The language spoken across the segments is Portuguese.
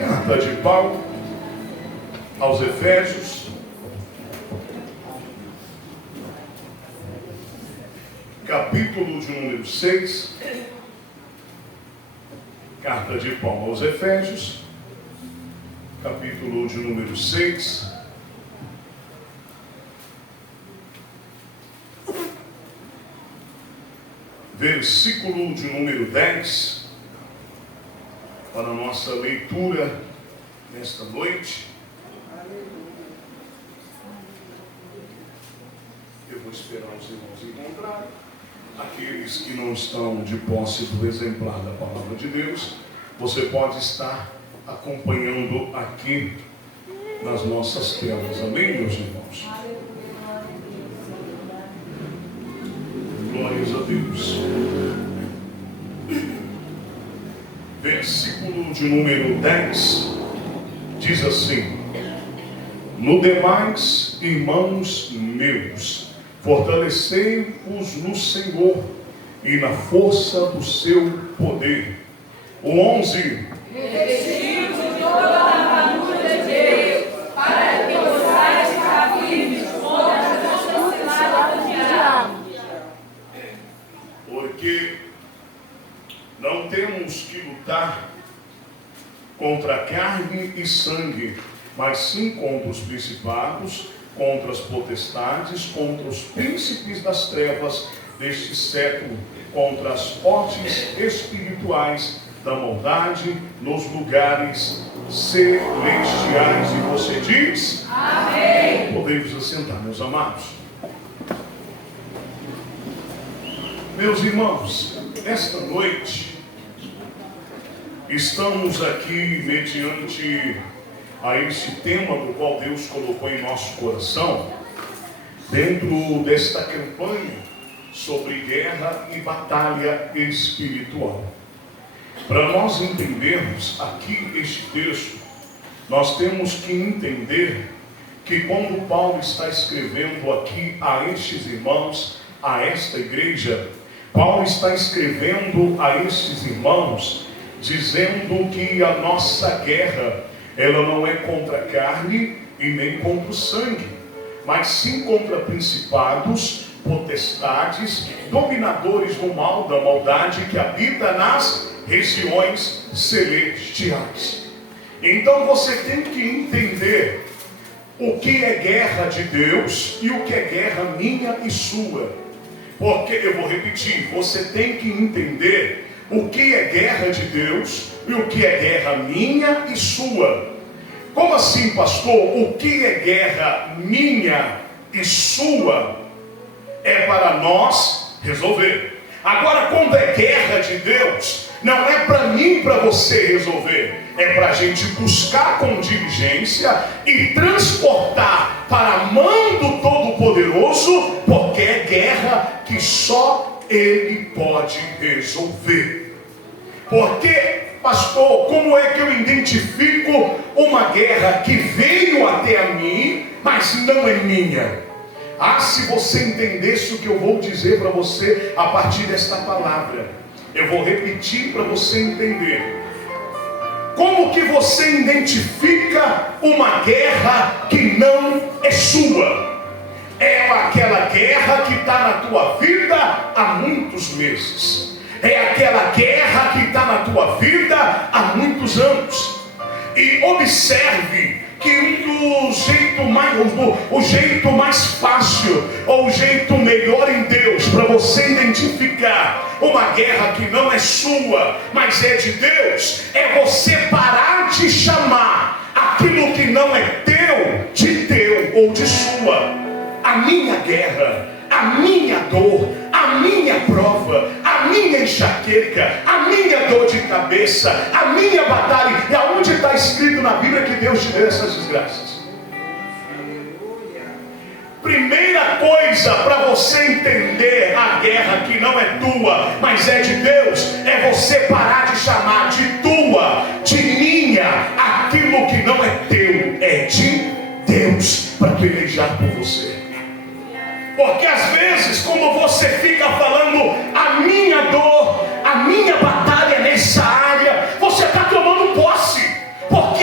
Carta de Paulo aos Efésios, capítulo de número 6. Carta de Paulo aos Efésios, capítulo de número 6. Versículo de número 10, para a nossa leitura nesta noite. Eu vou esperar os irmãos encontrarem. Aqueles que não estão de posse do exemplar da palavra de Deus, você pode estar acompanhando aqui nas nossas telas. Amém, meus irmãos? Glórias a Deus. Versículo de número 10 diz assim: no demais, irmãos meus, fortalecei-vos no Senhor e na força do seu poder. O 11: revestidos de toda a armadura de Deus, para que possais ficar firmes contra as ciladas do diabo. Porque não temos que lutar contra carne e sangue, mas sim contra os principados, contra as potestades, contra os príncipes das trevas deste século, contra as fortes espirituais da maldade nos lugares celestiais. E você diz? Amém. Podemos assentar, meus amados. Meus irmãos, esta noite estamos aqui mediante a esse tema do qual Deus colocou em nosso coração, dentro desta campanha sobre guerra e batalha espiritual. Para nós entendermos aqui este texto, nós temos que entender que quando Paulo está escrevendo aqui a estes irmãos, a esta igreja, Paulo está escrevendo a estes irmãos dizendo que a nossa guerra, ela não é contra a carne e nem contra o sangue, mas sim contra principados, potestades, dominadores do mal, da maldade que habita nas regiões celestiais. Então você tem que entender o que é guerra de Deus e o que é guerra minha e sua. Porque, eu vou repetir, você tem que entender o que é guerra de Deus e o que é guerra minha e sua. Como assim, pastor? O que é guerra minha e sua é para nós resolver. Agora, quando é guerra de Deus, não é para mim e para você resolver. É para a gente buscar com diligência e transportar para a mão do Todo-Poderoso, porque é guerra que só Ele pode resolver. Porque, pastor, como é que eu identifico uma guerra que veio até a mim, mas não é minha? Ah, se você entendesse o que eu vou dizer para você a partir desta palavra, eu vou repetir para você entender. Como que você identifica uma guerra que não é sua? É aquela guerra que está na tua vida há muitos meses. É aquela guerra que está na tua vida há muitos anos. E observe que o jeito mais fácil, ou o jeito melhor em Deus, para você identificar uma guerra que não é sua, mas é de Deus, é você parar de chamar aquilo que não é teu, de teu ou de sua. A minha guerra, a minha dor, a minha prova, a minha enxaqueca, a minha dor de cabeça, a minha batalha. E aonde está escrito na Bíblia que Deus te deu essas desgraças? Primeira coisa para você entender a guerra que não é tua, mas é de Deus, é você parar de chamar de tua, de minha, aquilo que não é teu, é de Deus, para pelejar por você. Porque às vezes, como você fica falando a minha dor, a minha batalha nessa área, você está tomando posse. Porque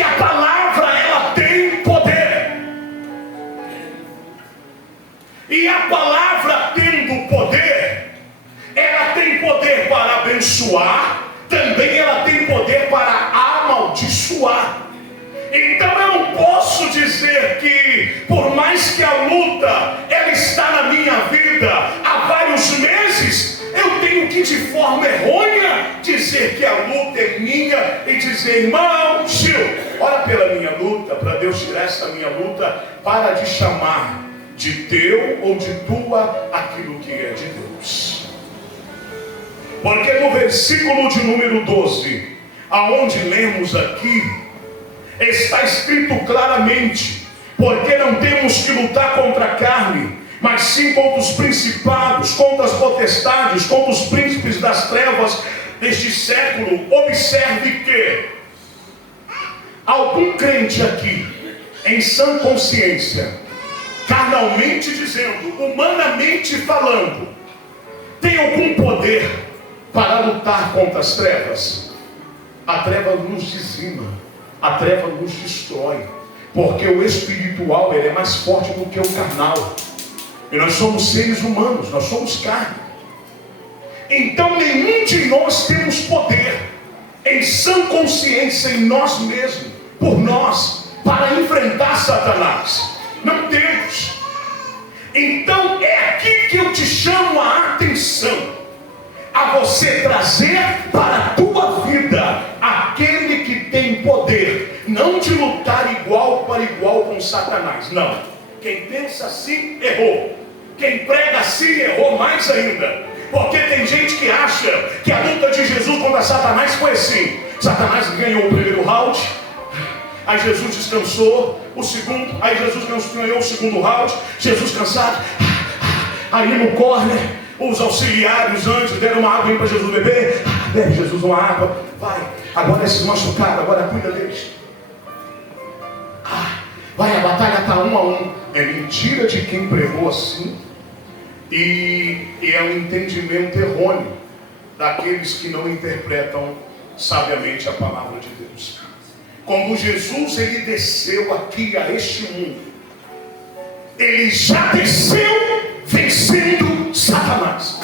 abençoar, também ela tem poder para amaldiçoar. Então eu não posso dizer que, por mais que a luta ela está na minha vida há vários meses, eu tenho que, de forma errônea, dizer que a luta é minha e dizer: irmão Gil, ora pela minha luta, para Deus tirar esta minha luta, para de chamar de teu ou de tua aquilo que é de Deus. Porque no versículo de número 12, aonde lemos aqui, está escrito claramente: porque não temos que lutar contra a carne, mas sim contra os principados, contra as potestades, contra os príncipes das trevas deste século. Observe que algum crente aqui, em sã consciência, carnalmente dizendo, humanamente falando, tem algum poder para lutar contra as trevas? A treva nos dizima, a treva nos destrói, porque o espiritual ele é mais forte do que o carnal. E nós somos seres humanos, nós somos carne. Então nenhum de nós temos poder, em sã consciência, em nós mesmos, por nós, para enfrentar Satanás. Não temos. Então é aqui que eu te chamo a atenção, a você trazer para a tua vida aquele que tem poder, não de lutar igual para igual com Satanás, não. Quem pensa assim, errou. Quem prega assim, errou mais ainda. Porque tem gente que acha que a luta de Jesus contra Satanás foi assim: Satanás ganhou o primeiro round, aí Jesus descansou o segundo, aí Jesus ganhou o segundo round, Jesus cansado, aí no corner, os auxiliares, os anjos deram uma água para Jesus beber. Bebe Jesus uma água, vai, agora esses machucados, agora cuida deles. Vai, a batalha está 1 a 1. É mentira de quem pregou assim, e é um entendimento errôneo daqueles que não interpretam sabiamente a palavra de Deus. Quando Jesus ele desceu aqui a este mundo, ele já desceu vencendo Satanás.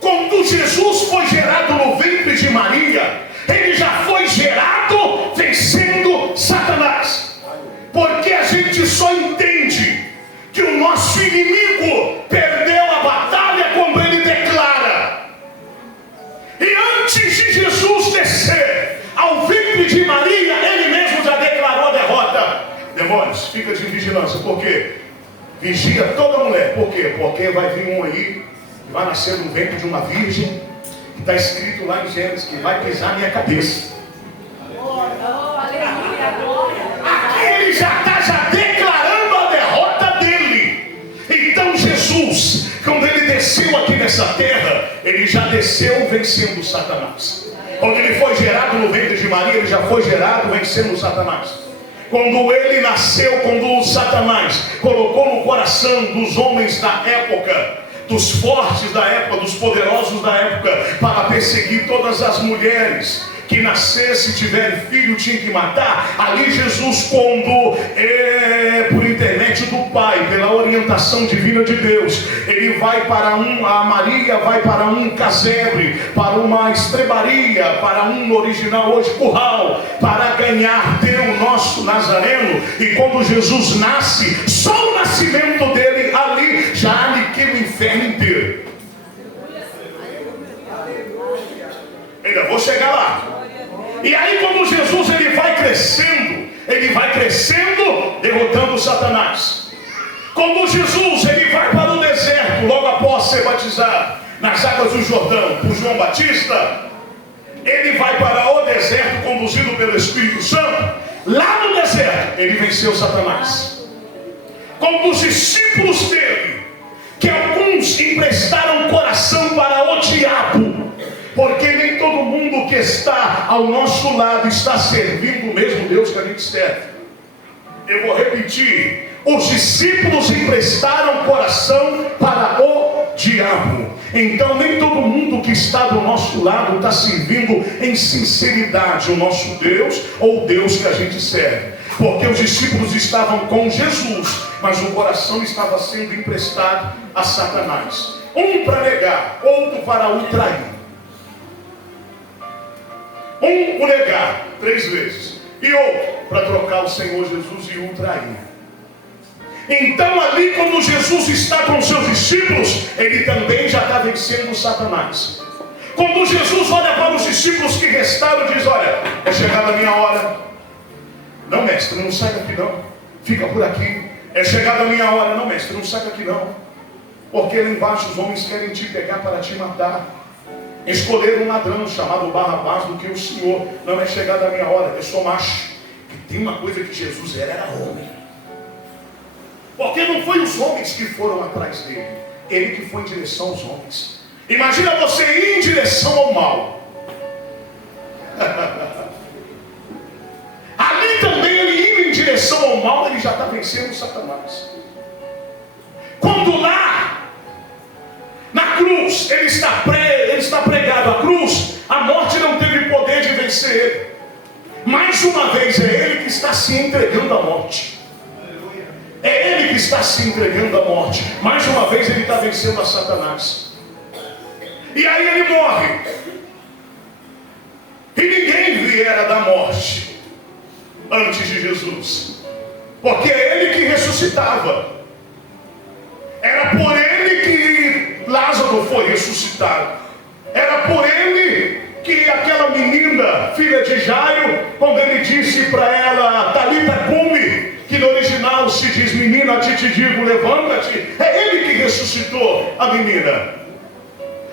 Quando Jesus foi gerado no ventre de Maria, ele já foi gerado vencendo Satanás. Porque a gente só entende que o nosso inimigo perdeu a batalha quando ele declara. E antes de Jesus descer ao ventre de Maria, ele mesmo já declarou a derrota. Demônios, fica de vigilância. Por quê? Vigia toda mulher. Por quê? Porque vai vir um aí, que vai nascer no ventre de uma virgem, que está escrito lá em Gênesis, que vai pisar minha cabeça. Aqui ele já está declarando a derrota dele. Então Jesus, quando ele desceu aqui nessa terra, ele já desceu vencendo Satanás. Quando ele foi gerado no ventre de Maria, ele já foi gerado vencendo Satanás. Quando ele nasceu, quando o Satanás colocou no coração dos homens da época, dos fortes da época, dos poderosos da época, para perseguir todas as mulheres que nascesse, tiverem filho, tinha que matar. Ali Jesus, quando por intermédio do Pai, pela orientação divina de Deus, ele vai para a Maria vai para um casebre, para uma estrebaria, para um original hoje curral, para ganhar o nosso Nazareno. E quando Jesus nasce, só o nascimento dele ali já aniquila o inferno inteiro. Ainda vou chegar lá. E aí quando Jesus ele vai crescendo, derrotando Satanás. Quando Jesus ele vai para o deserto, logo após ser batizado nas águas do Jordão por João Batista, ele vai para o deserto conduzido pelo Espírito Santo. Lá no deserto ele venceu Satanás. Quando os discípulos dele, que alguns emprestaram coração para o diabo, porque nem todo mundo que está ao nosso lado está servindo o mesmo Deus que a gente serve. Eu vou repetir: os discípulos emprestaram coração para o diabo. Então nem todo mundo que está do nosso lado está servindo em sinceridade o nosso Deus ou o Deus que a gente serve. Porque os discípulos estavam com Jesus, mas o coração estava sendo emprestado a Satanás. Um para negar, outro para o trair. Um o negar 3 vezes, e outro para trocar o Senhor Jesus e o trair. Então ali, quando Jesus está com os seus discípulos, ele também já está vencendo Satanás. Quando Jesus olha para os discípulos que restaram, diz: olha, é chegada a minha hora. Não, mestre, não sai daqui não, fica por aqui. É chegada a minha hora. Não, mestre, não sai daqui não, porque lá embaixo os homens querem te pegar para te matar. Escolheram um ladrão chamado Barrabás do que o Senhor. Não é chegada a minha hora, eu sou macho. E tem uma coisa que Jesus era homem. Porque não foi os homens que foram atrás dele, ele que foi em direção aos homens. Imagina você ir em direção ao mal. Ali também ele indo em direção ao mal, ele já está vencendo Satanás. Quando lá na cruz ele está pregado à cruz, a morte não teve poder de vencer ele. Mais uma vez é ele que está se entregando à morte. É ele que está se entregando à morte. Mais uma vez ele está vencendo a Satanás. E aí ele morre. E ninguém viera da morte antes de Jesus, porque é ele que ressuscitava. Era por ele que Lázaro foi ressuscitado. Era por ele que aquela menina, filha de Jairo, quando ele disse para ela, Talita cumi, que no original se diz, menina, a ti te digo, levanta-te. É ele que ressuscitou a menina.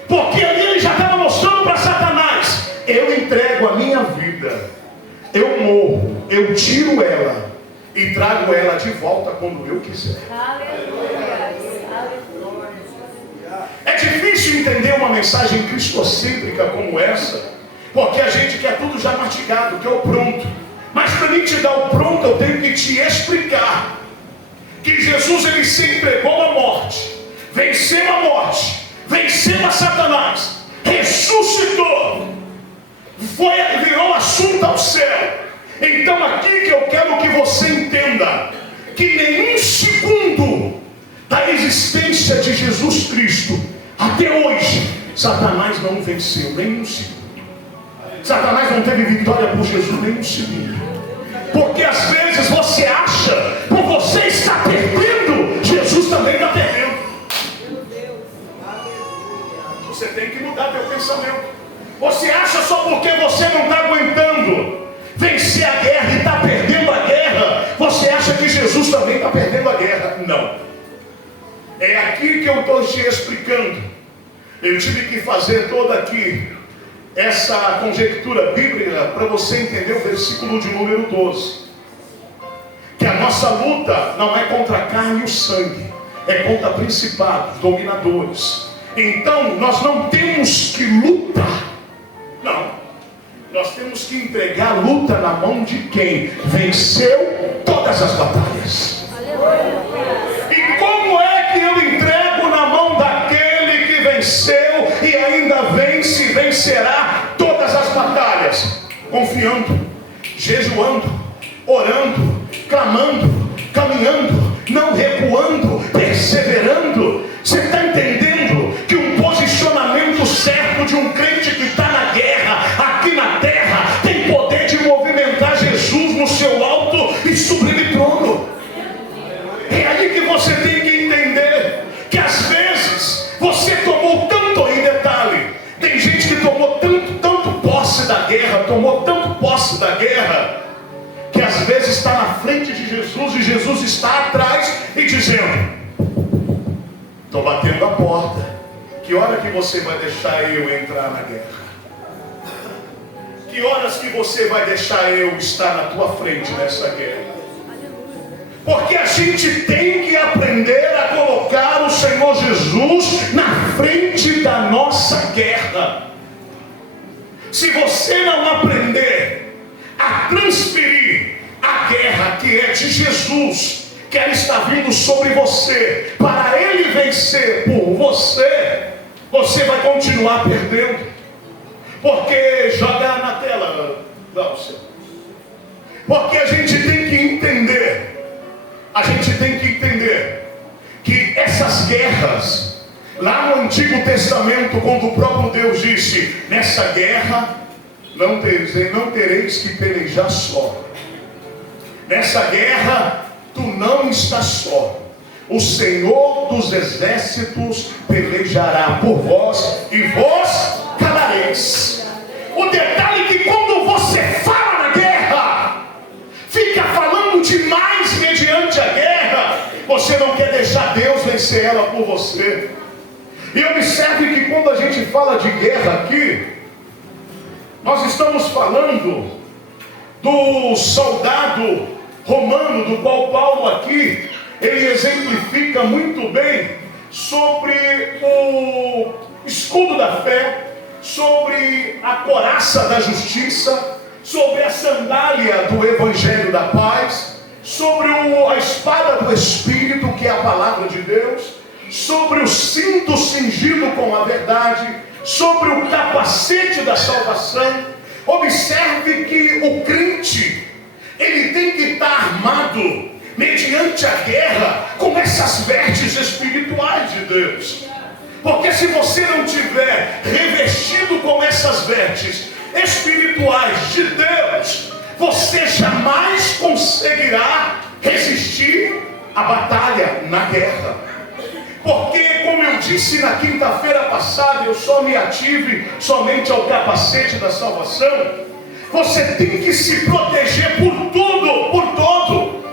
Porque ali ele já estava mostrando para Satanás: eu entrego a minha vida, eu morro, eu tiro ela e trago ela de volta quando eu quiser. É difícil entender uma mensagem cristocêntrica como essa, porque a gente quer tudo já mastigado, quer o pronto. Mas para mim te dar o pronto, eu tenho que te explicar que Jesus ele se entregou à morte, venceu a morte, venceu a Satanás, ressuscitou, virou assunto ao céu. Então aqui que eu quero que você entenda que nenhum segundo da existência de Jesus Cristo até hoje Satanás não venceu, nenhum segundo. Satanás não teve vitória por Jesus nenhum segundo. Porque às vezes você acha, por você estar perdendo, Jesus também está perdendo. Você tem que mudar teu pensamento. Você acha só porque você não está aguentando vencer a guerra e está perdendo a guerra, você acha que Jesus também está perdendo a guerra? Não. É aqui que eu estou te explicando. Eu tive que fazer toda aqui essa conjectura bíblica para você entender o versículo de número 12. Que a nossa luta não é contra a carne e o sangue, é contra principados, dominadores. Então nós não temos que lutar. Não. Nós temos que entregar a luta na mão de quem venceu todas as batalhas. E como é que eu entrego na mão daquele que venceu e ainda vence e vencerá todas as batalhas? Confiando, jejuando, orando, clamando, caminhando, não recuando, perseverando. Você está entendendo que um posicionamento certo de um crente que está na guerra, aqui na terra, tem poder de movimentar Jesus no seu alto e sublime trono? É aí que você tem que entender que às vezes você tomou tanto, em detalhe, tem gente que tomou tanto posse da guerra, tomou tanto posse da guerra, que às vezes está na frente de Jesus e Jesus está atrás e dizendo: estou batendo a porta, que hora que você vai deixar eu entrar na guerra? Que horas que você vai deixar eu estar na tua frente nessa guerra? Porque a gente tem que aprender a colocar o Senhor Jesus na frente da nossa guerra. Se você não aprender a transferir a guerra que é de Jesus, que ela está vindo sobre você, para ele vencer por você, você vai continuar perdendo. Porque jogar na tela, Glaucia. Porque a gente tem que entender que essas guerras Lá no Antigo Testamento, quando o próprio Deus disse: nessa guerra não tereis que pelejar só. Nessa guerra tu não estás só. O Senhor dos exércitos pelejará por vós e vós calareis. O detalhe é que quando você fala na guerra, fica falando demais mediante a guerra, você não quer deixar Deus vencer ela por você. E observe que quando a gente fala de guerra aqui, nós estamos falando do soldado romano, do qual Paulo aqui, ele exemplifica muito bem sobre o escudo da fé, sobre a couraça da justiça, sobre a sandália do evangelho da paz, sobre a espada do Espírito, que é a palavra de Deus, sobre o cinto cingido com a verdade, sobre o capacete da salvação. Observe que o crente, ele tem que estar armado mediante a guerra com essas vestes espirituais de Deus. Porque se você não tiver revestido com essas vestes espirituais de Deus, você jamais conseguirá resistir à batalha na guerra. Porque, como eu disse na quinta-feira passada, eu só me ative somente ao capacete da salvação. Você tem que se proteger por tudo, por todo,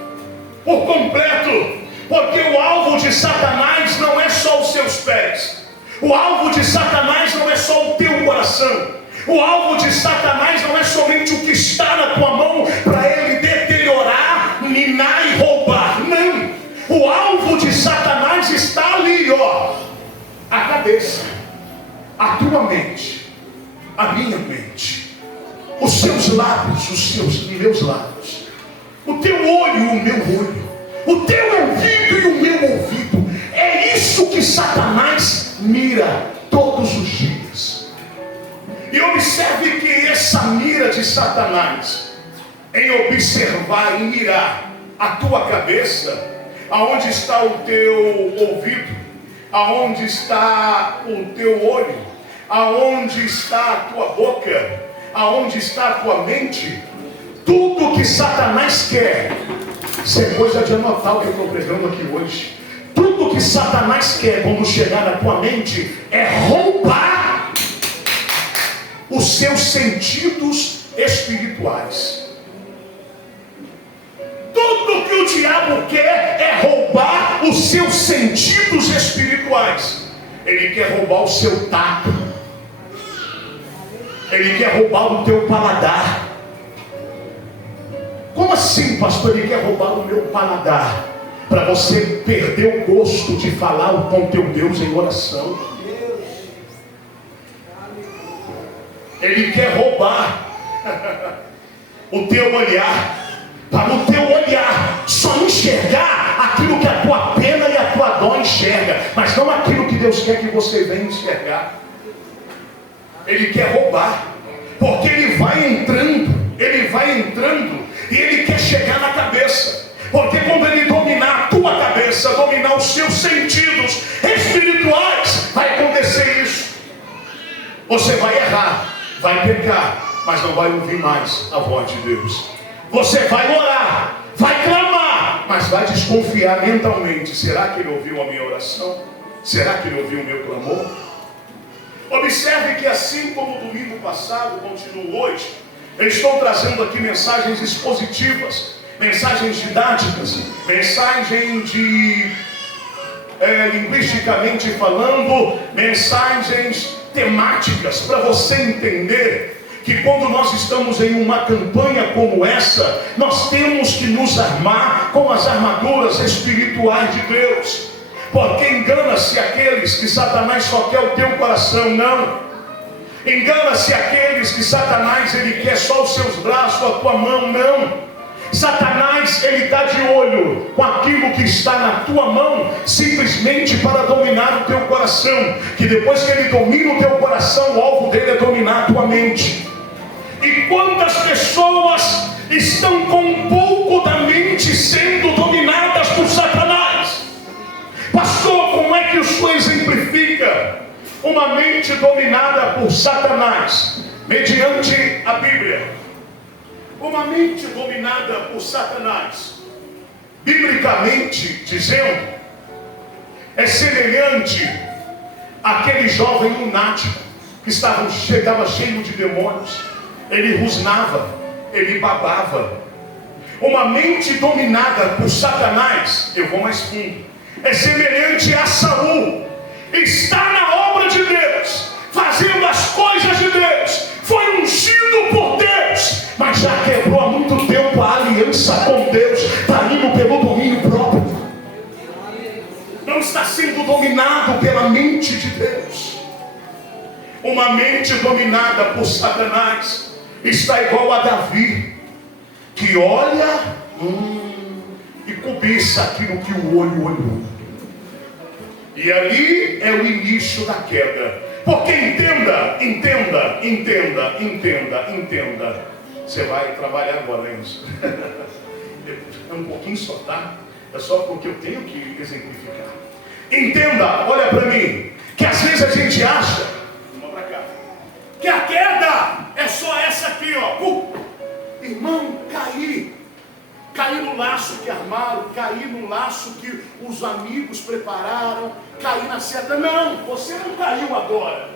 por completo. Porque o alvo de Satanás não é só os seus pés. O alvo de Satanás não é só o teu coração. O alvo de Satanás não é somente o que está na tua mão para ele deteriorar, minar e roubar. Não. O alvo de Satanás está ali, ó. A cabeça, a tua mente, a minha mente, os seus lábios, os meus lábios, o teu olho e o meu olho, o teu ouvido e o meu ouvido. É isso que Satanás mira todos os dias. E observe que essa mira de Satanás, em observar e mirar a tua cabeça, aonde está o teu ouvido, aonde está o teu olho, aonde está a tua boca, aonde está a tua mente, tudo que Satanás quer. Isso é coisa de anotar o que eu estou pregando aqui hoje. Tudo que Satanás quer quando chegar na tua mente é roubar os seus sentidos espirituais. Tudo que o diabo quer é roubar os seus sentidos espirituais. Ele quer roubar o seu tato. Ele quer roubar o teu paladar. Como assim, pastor? Ele quer roubar o meu paladar, para você perder o gosto de falar com teu Deus em oração. Ele quer roubar o teu olhar, para o teu olhar só enxergar aquilo que a tua pena e a tua dor enxerga, mas não aquilo que Deus quer que você venha enxergar. Ele quer roubar, porque ele vai entrando e ele quer chegar na cabeça. Porque quando ele dominar a tua cabeça, dominar os seus sentidos espirituais, vai acontecer isso. Você vai errar, vai pecar, mas não vai ouvir mais a voz de Deus. Você vai orar, vai clamar, mas vai desconfiar mentalmente. Será que ele ouviu a minha oração? Será que ele ouviu o meu clamor? Observe que assim como o domingo passado, continuo hoje, eu estou trazendo aqui mensagens expositivas, mensagens didáticas, mensagens de linguisticamente falando, mensagens temáticas, para você entender que quando nós estamos em uma campanha como essa, nós temos que nos armar com as armaduras espirituais de Deus. Porque engana-se aqueles que Satanás só quer o teu coração, não. Engana-se aqueles que Satanás ele quer só os seus braços, a tua mão, não. Satanás ele está de olho com aquilo que está na tua mão, simplesmente para dominar o teu coração. Que depois que ele domina o teu coração, o alvo dele é dominar a tua mente. E quantas pessoas estão com um pouco da mente sendo dominadas por Satanás? Pastor, como é que o senhor exemplifica? uma mente dominada por Satanás, mediante a Bíblia. Uma mente dominada por Satanás, biblicamente dizendo, é semelhante àquele jovem lunático que estava cheio de demônios. Ele rosnava, ele babava. Uma mente dominada por Satanás, eu vou mais fundo, é semelhante a Saul. Está na obra de Deus, fazendo as coisas de Deus, foi ungido por Deus, mas já quebrou há muito tempo a aliança com Deus, está indo pelo domínio próprio, não está sendo dominado pela mente de Deus. Uma mente dominada por Satanás está igual a Davi, que olha e cobiça aquilo que o olho olhou. E ali é o início da queda. Porque entenda. Você vai trabalhar agora nisso. É um pouquinho só, tá? É só porque eu tenho que exemplificar. Entenda, olha para mim, que às vezes a gente acha, vamos para cá, que a queda é só essa aqui, ó. Irmão, cair no laço que armaram, cair no laço que os amigos prepararam, cair na seta. Não, você não caiu agora.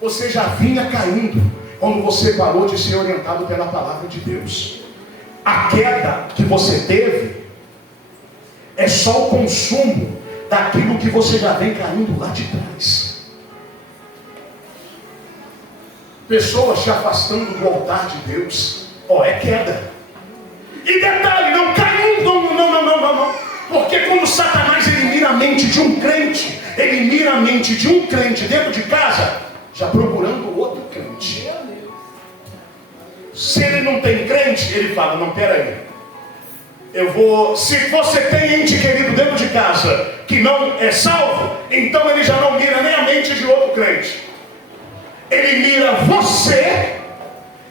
Você já vinha caindo quando você parou de ser orientado pela palavra de Deus. A queda que você teve é só o consumo daquilo que você já vem caindo lá de trás. Pessoas se afastando do altar de Deus, é queda. E detalhe, não caindo, não. Porque quando Satanás elimina a mente de um crente, dentro de casa, já procurando outro crente. Se ele não tem crente, ele fala, não, peraí, se você tem ente querido dentro de casa que não é salvo, então ele já não mira nem a mente de outro crente. Ele mira você,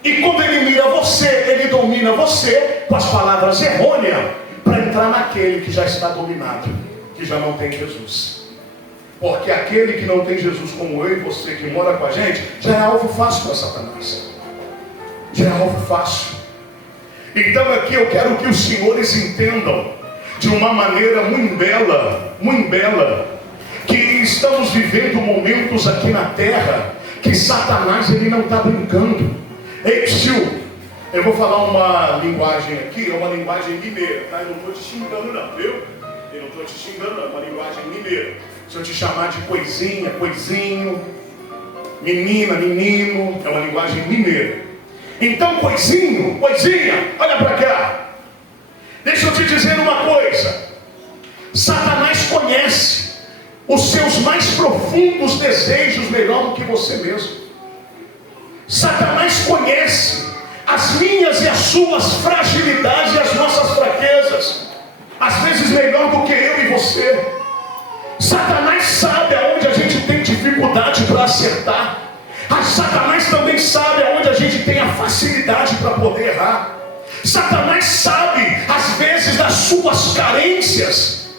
e quando ele mira você, ele domina você com as palavras errôneas, para entrar naquele que já está dominado, que já não tem Jesus. Porque aquele que não tem Jesus como eu e você, que mora com a gente, já é alvo fácil para Satanás. Já é alvo fácil. Então aqui eu quero que os senhores entendam, de uma maneira muito bela, que estamos vivendo momentos aqui na terra, que Satanás ele não está brincando. Ei, tio, eu vou falar uma linguagem aqui, é uma linguagem mineira, tá? Eu não estou te xingando não, viu? Eu não estou te xingando não, é uma linguagem mineira. Se eu te chamar de coisinha, coisinho, menina, menino, é uma linguagem mineira. Então, coisinho, coisinha, olha para cá. Deixa eu te dizer uma coisa. Satanás conhece os seus mais profundos desejos melhor do que você mesmo. Satanás conhece as minhas e as suas fragilidades e as nossas fraquezas, às vezes melhor do que eu e você. Satanás sabe aonde a gente tem dificuldade para acertar. Satanás também sabe aonde a gente tem a facilidade para poder errar. Satanás sabe às vezes das suas carências,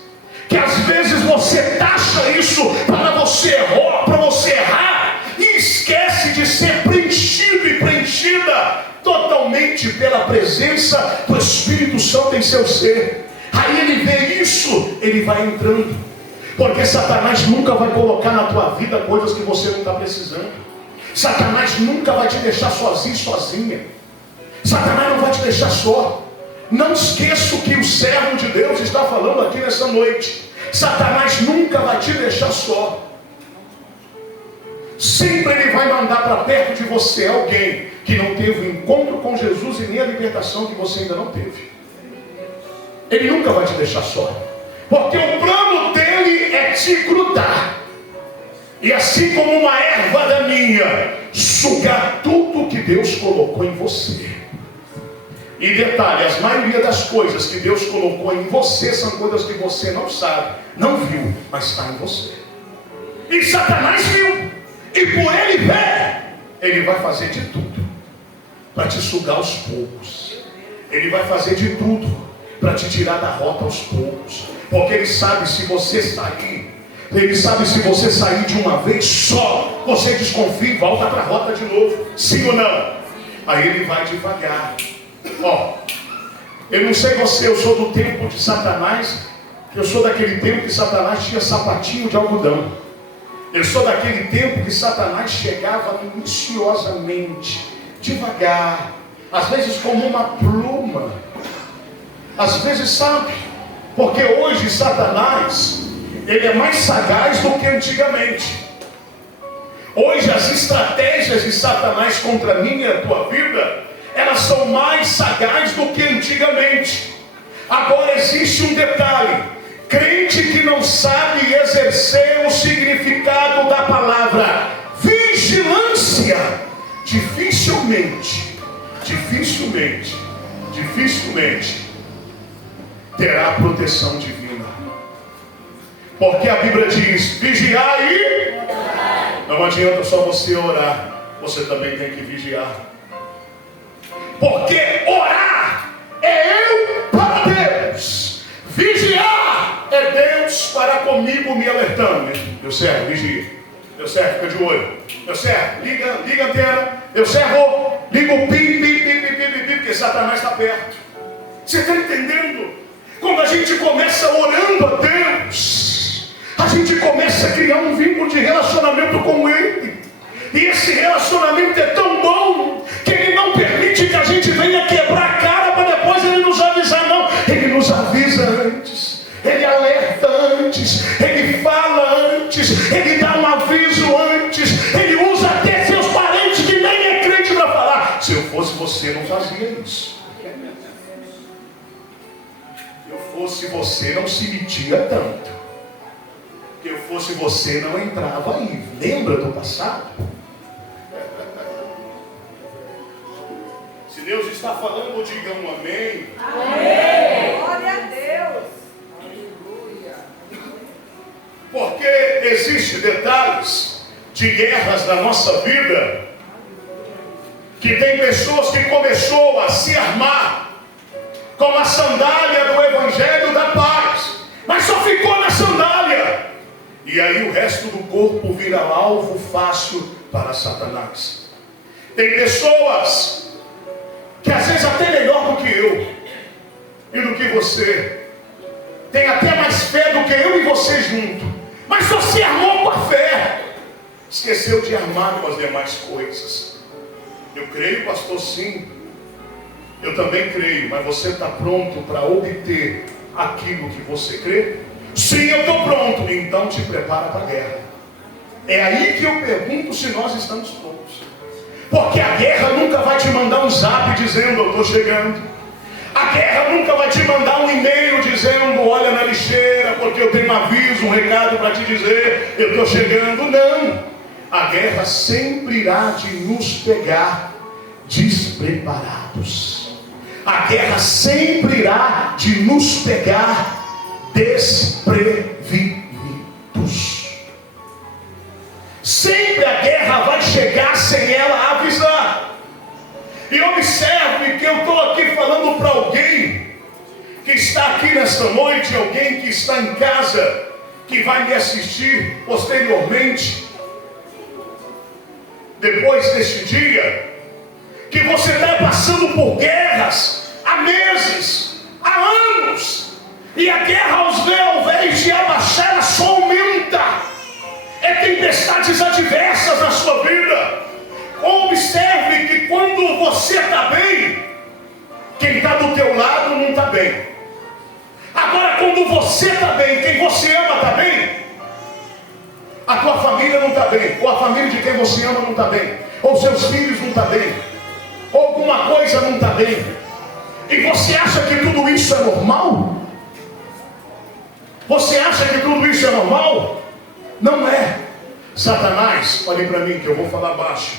que às vezes você taxa isso para você errar, e esquece de ser preenchido e preenchida totalmente pela presença do Espírito Santo em seu ser. Aí ele vê isso, ele vai entrando, porque Satanás nunca vai colocar na tua vida coisas que você não está precisando. Satanás nunca vai te deixar sozinho, sozinha. Satanás não vai te deixar só. Não esqueça o que o servo de Deus está falando aqui nessa noite. Satanás nunca vai te deixar só. Sempre ele vai mandar para perto de você alguém que não teve o encontro com Jesus e nem a libertação que você ainda não teve. Ele nunca vai te deixar só, porque o plano dele é te grudar, e assim como uma erva daninha, sugar tudo que Deus colocou em você. E detalhe, a maioria das coisas que Deus colocou em você são coisas que você não sabe, não viu, mas está em você. E Satanás viu, e por ele ver, ele vai fazer de tudo para te sugar aos poucos. Ele vai fazer de tudo para te tirar da rota aos poucos, porque ele sabe, se você sair, Ele sabe se você sair de uma vez só, você desconfia e volta para a rota de novo. Sim ou não? Aí ele vai devagar. Ó, eu não sei você, eu sou do tempo de Satanás. Eu sou daquele tempo que Satanás tinha sapatinho de algodão. Eu sou daquele tempo que Satanás chegava minuciosamente, devagar, às vezes como uma pluma. Às vezes, sabe, porque hoje Satanás, ele é mais sagaz do que antigamente. Hoje as estratégias de Satanás contra a minha e a tua vida, elas são mais sagazes do que antigamente. Agora existe um detalhe: crente que não sabe exercer o significado da palavra vigilância, dificilmente terá a proteção divina. Porque a Bíblia diz: vigiai e não adianta só você orar, você também tem que vigiar. Porque orar é eu para Deus, vigiar é Deus para comigo me alertando. Meu servo, vigia. Meu servo, fica de olho. Meu servo, liga a antena. Meu servo, liga o pi, porque Satanás está perto. Você está entendendo? Quando a gente começa orando a Deus, a gente começa a criar um vínculo de relacionamento com Ele. E esse relacionamento é tão bom que Ele não permite que a gente venha quebrar a cara para depois Ele nos avisar, não. Ele nos avisa antes, Ele alerta antes, Ele fala antes, Ele dá um aviso antes, Ele usa até seus parentes que nem é crente para falar. Se eu fosse você, não fazia isso. Se eu fosse você, não se metia tanto. Se eu fosse você, não entrava aí. Lembra do passado? Se Deus está falando, diga um amém. Amém. Glória a Deus. Aleluia. Porque existem detalhes de guerras na nossa vida, que tem pessoas que começou a se armar com a sandália do Evangelho da Paz, mas só ficou na sandália. E aí o resto do corpo vira alvo fácil para Satanás. Tem pessoas que às vezes até melhor do que eu e do que você, tem até mais fé do que eu e você junto, mas só se armou com a fé, esqueceu de armar com as demais coisas. Eu creio, pastor, sim, eu também creio, mas você está pronto para obter aquilo que você crê? Sim, eu estou pronto. Então te prepara para a guerra. É aí que eu pergunto se nós estamos prontos. Porque a guerra nunca vai te mandar um zap dizendo eu estou chegando. A guerra nunca vai te mandar um e-mail dizendo olha na lixeira porque eu tenho um aviso, um recado para te dizer eu estou chegando. Não. A guerra sempre irá de nos pegar despreparados. A guerra sempre irá de nos pegar desprevenidos. Sempre a guerra vai chegar sem ela avisar. E observe que eu estou aqui falando para alguém que está aqui nesta noite, alguém que está em casa, que vai me assistir posteriormente, depois deste dia, que você está passando por guerras há meses, há anos, e a guerra ao invés de abaixar, ela só aumenta. É tempestades adversas na sua vida. Observe que quando você está bem, quem está do teu lado não está bem. Agora quando você está bem, quem você ama está bem, a tua família não está bem, ou a família de quem você ama não está bem, ou seus filhos não estão bem, ou alguma coisa não está bem, e você acha que tudo isso é normal? Você acha que tudo isso é normal? Não é. Satanás, olhe para mim que eu vou falar baixo.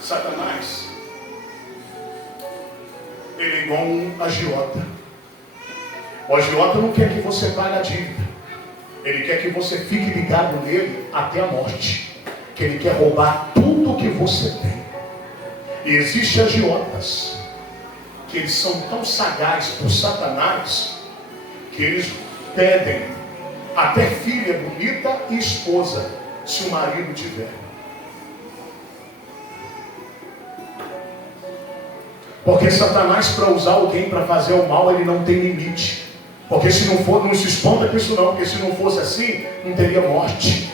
Satanás, ele é igual um agiota. O agiota não quer que você pague a dívida. Ele quer que você fique ligado nele até a morte. Que ele quer roubar tudo que você tem. E existem agiotas que eles são tão sagazes por Satanás que eles pedem até filha bonita e esposa, se o marido tiver. Porque Satanás, para usar alguém para fazer o mal, ele não tem limite. Porque se não for, não se esponda com isso não, porque se não fosse assim, não teria morte.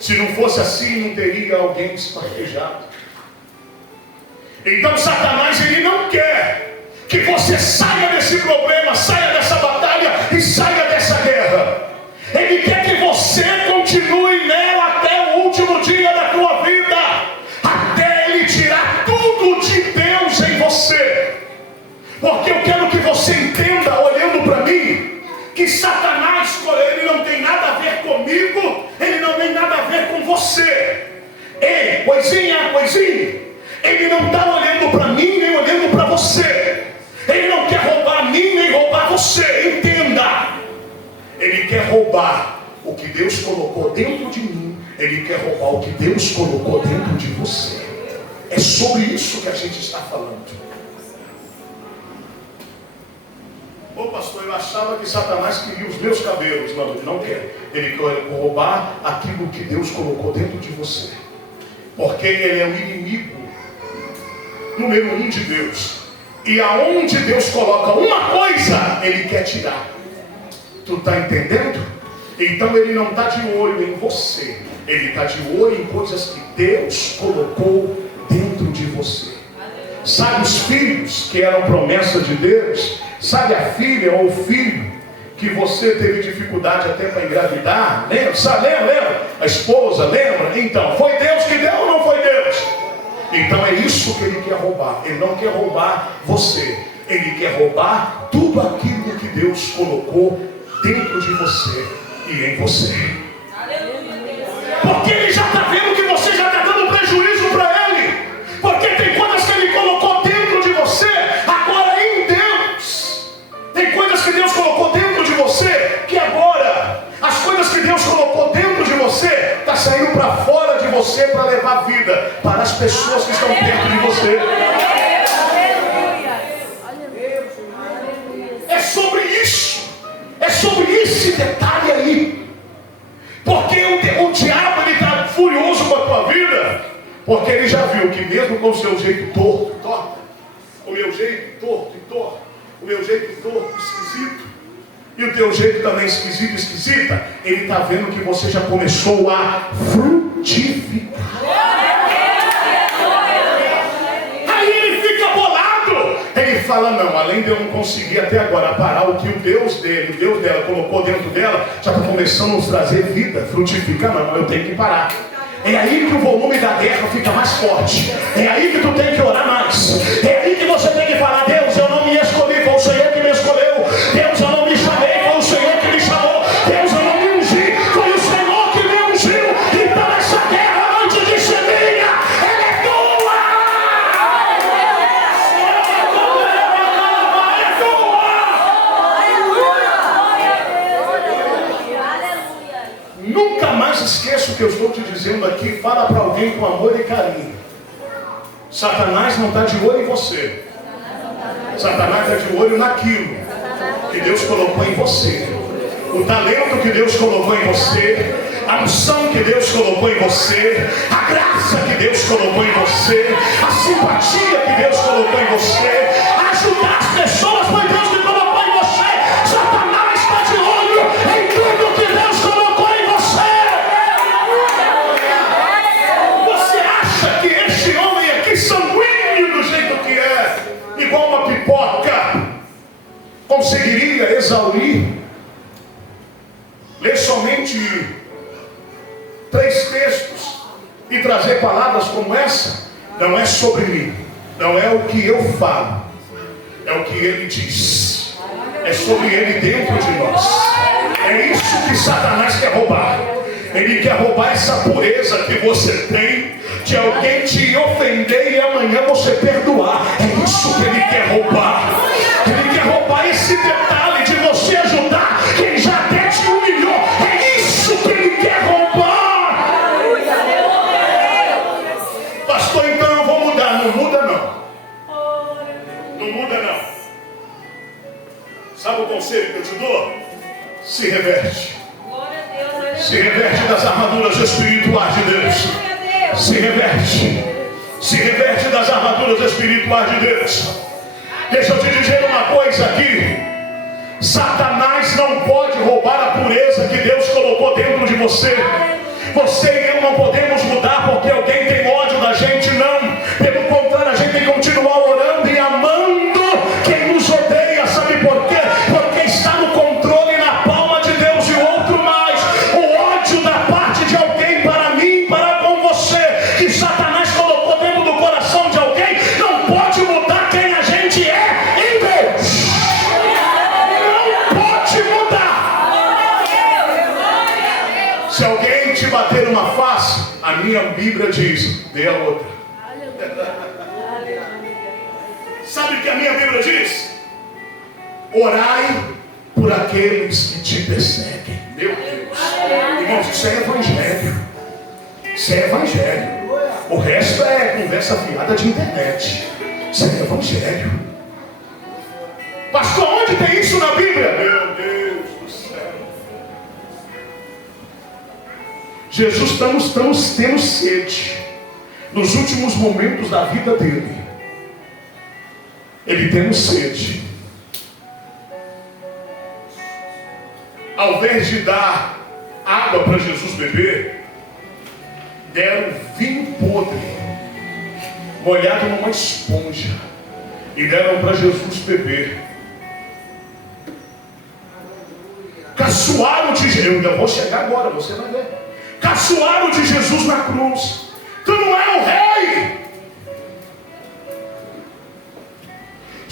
Se não fosse assim, não teria alguém espartejado. Então Satanás, ele não quer que você saia desse problema, saia dessa batalha e saia dessa guerra. Ele quer que você continue nela até o último dia da tua vida, até ele tirar tudo de Deus em você. Porque eu quero que você entenda, olhando para mim, que Satanás, ele não tem nada a ver comigo, ele não tem nada a ver com você. Ei, coisinha, ele não está olhando para mim, nem olhando para você. Ele não quer roubar mim, nem roubar você. Entenda. Ele quer roubar o que Deus colocou dentro de mim. Ele quer roubar o que Deus colocou dentro de você. É sobre isso que a gente está falando. Ô pastor, eu achava que Satanás queria os meus cabelos. Não, ele não quer. Ele quer roubar aquilo que Deus colocou dentro de você. Porque ele é o inimigo número 1 de Deus. E aonde Deus coloca uma coisa, ele quer tirar. Tu está entendendo? Então ele não está de olho em você. Ele está de olho em coisas que Deus colocou dentro de você. Sabe os filhos que eram promessa de Deus? Sabe a filha ou o filho que você teve dificuldade até para engravidar? Lembra? A esposa, lembra? Então, foi Deus que deu ou não foi Deus? Então é isso que ele quer roubar. Ele não quer roubar você. Ele quer roubar tudo aquilo que Deus colocou dentro de você e em você. Porque ele já está vendo que você já está dando prejuízo para ele. Porque tem coisas que ele colocou dentro de você, agora em Deus. Tem coisas que Deus colocou dentro de você, que agora, as coisas que Deus colocou dentro de você, está saindo para fora de você para levar vida para as pessoas que estão perto de você. É sobre isso. É sobre esse detalhe aí. Porque o diabo, ele está furioso com a tua vida, porque ele já viu que mesmo com o seu jeito torto e torta, o meu jeito torto e torto, o meu jeito torto e esquisito, e o teu jeito também esquisito e esquisita, ele está vendo que você já começou a frutificar. Aí ele fica bolado. Ele fala, não, além de eu não conseguir até agora parar o que o Deus dele, o Deus dela colocou dentro dela, já está começando a nos trazer vida, frutificar, não, eu tenho que parar. É aí que o volume da guerra fica mais forte. É aí que tu tem que orar mais. É aí que você tem que falar, Deus, eu não me escolhi, foi o Senhor que me escolheu. Deus, eu não me chamei, foi o Senhor que me chamou. Deus, eu não me ungi, foi o Senhor que me ungiu. Então essa guerra, antes de ser minha, ela é tua. Nunca mais esqueça o que eu estou te dizendo aqui. Fala para alguém com amor e carinho. Satanás não está de olho em você. Satanás está de olho naquilo que Deus colocou em você. O talento que Deus colocou em você, a unção que Deus colocou em você, a graça que Deus colocou em você, a simpatia que Deus colocou em você, ajudar as pessoas, foi Deus que colocou em você. Satanás está de olho em tudo que Deus colocou em você. Você acha que este homem aqui, sanguíneo do jeito que é, igual uma pipoca, conseguiria exaurir, ler somente 3 textos e trazer palavras como essa? Não é sobre mim, não é o que eu falo, é o que ele diz, é sobre ele dentro de nós. É isso que Satanás quer roubar. Ele quer roubar essa pureza que você tem, de alguém te ofender e amanhã você perdoar. É isso que ele quer roubar. Ele quer roubar esse detalhe de você ajudar quem já até te humilhou. É isso que ele quer roubar. Pastor, então eu vou mudar. Não muda não. Não muda não. Sabe o conselho que eu te dou? Se reverte. Glória a Deus, aleluia. Se reverte das armaduras espirituais de Deus. Aleluia, Deus. Se reverte. Se reverte das armaduras espirituais de Deus. Deixa eu te dizer uma coisa aqui. Satanás não pode roubar a pureza que Deus colocou dentro de você. Você e eu não podemos mudar porque alguém tem ódio da gente, não. Pelo contrário, a gente tem que continuar orando e amando quem nos odeia. Sabe por quê? Porque está no controle, na palma de Deus. E o outro mais, o ódio da parte de alguém para mim, para com você, que Satanás colocou dentro do coração de alguém, não pode mudar quem a gente é em Deus. Não pode mudar. Se alguém te bater uma face, a minha Bíblia diz, dê a outra. Sabe o que a minha Bíblia diz? Orai por aqueles que te perseguem. Meu Deus. Irmãos, isso é evangelho. Isso é evangelho. O resto é conversa fiada de internet. Isso é evangelho. Pastor, onde tem isso na Bíblia? Meu Deus do céu. Jesus, estamos tendo sede. Nos últimos momentos da vida dele, ele tendo sede. Ao invés de dar água para Jesus beber, deram vinho podre, molhado numa esponja, e deram para Jesus beber. Caçoaram de Jesus, eu vou chegar agora, você vai ver. Caçoaram de Jesus na cruz. Tu não é o rei.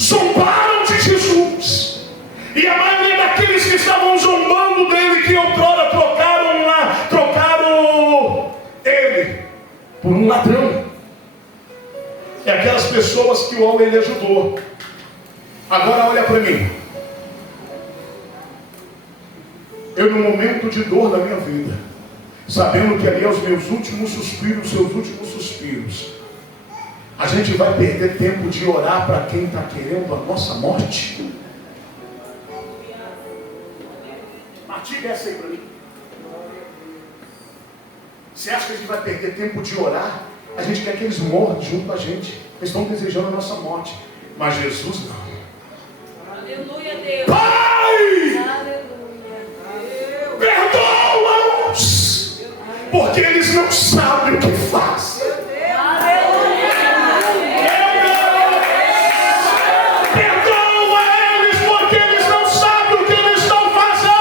Zombaram de Jesus. E a maioria daqueles que estavam zombando dele, que outrora trocaram ele por um ladrão. É aquelas pessoas que o ele ajudou. Agora olha para mim. Eu, no momento de dor da minha vida, sabendo que ali é os meus últimos suspiros, seus últimos suspiros, a gente vai perder tempo de orar para quem está querendo a nossa morte? Mastiga essa aí para mim. Você acha que a gente vai perder tempo de orar? A gente quer que eles morram junto com a gente. Eles estão desejando a nossa morte. Mas Jesus não. Aleluia, Deus. Pai! Aleluia. Perdoa-os! Porque eles não sabem o que fazem. Perdoa eles porque eles não sabem o que eles estão fazendo.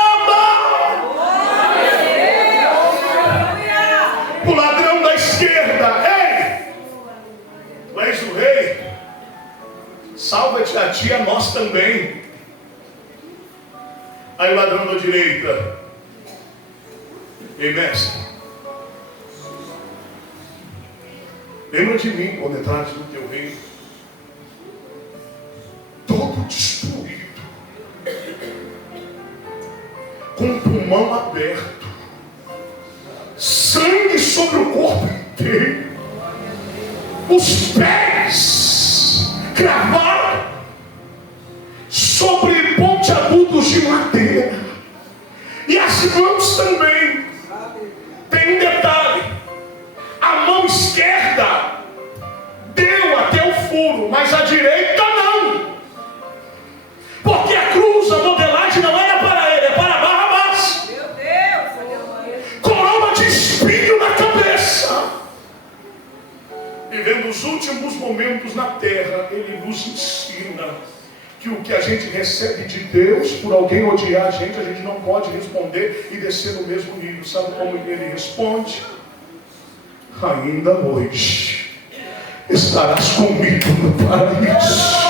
O ladrão da esquerda, ei, tu és o rei, salva-te a ti, a nós também. Aí o ladrão da direita, ei mestre, lembra de mim quando entrares no teu reino. Todo destruído, com o pulmão aberto, sangue sobre o corpo inteiro, os pés cravados sobre pontiagudos de madeira, e as mãos também. Tem um detalhe: a mão esquerda deu até o furo, mas a direita não. Porque a cruz, a modelagem não era para ele, é para Barrabás. Meu Deus! Coroa de espinho na cabeça. Vivendo os últimos momentos na terra, ele nos ensina que o que a gente recebe de Deus, por alguém odiar a gente não pode responder e descer no mesmo nível. Sabe como ele responde? Ainda hoje estarás comigo no paraíso.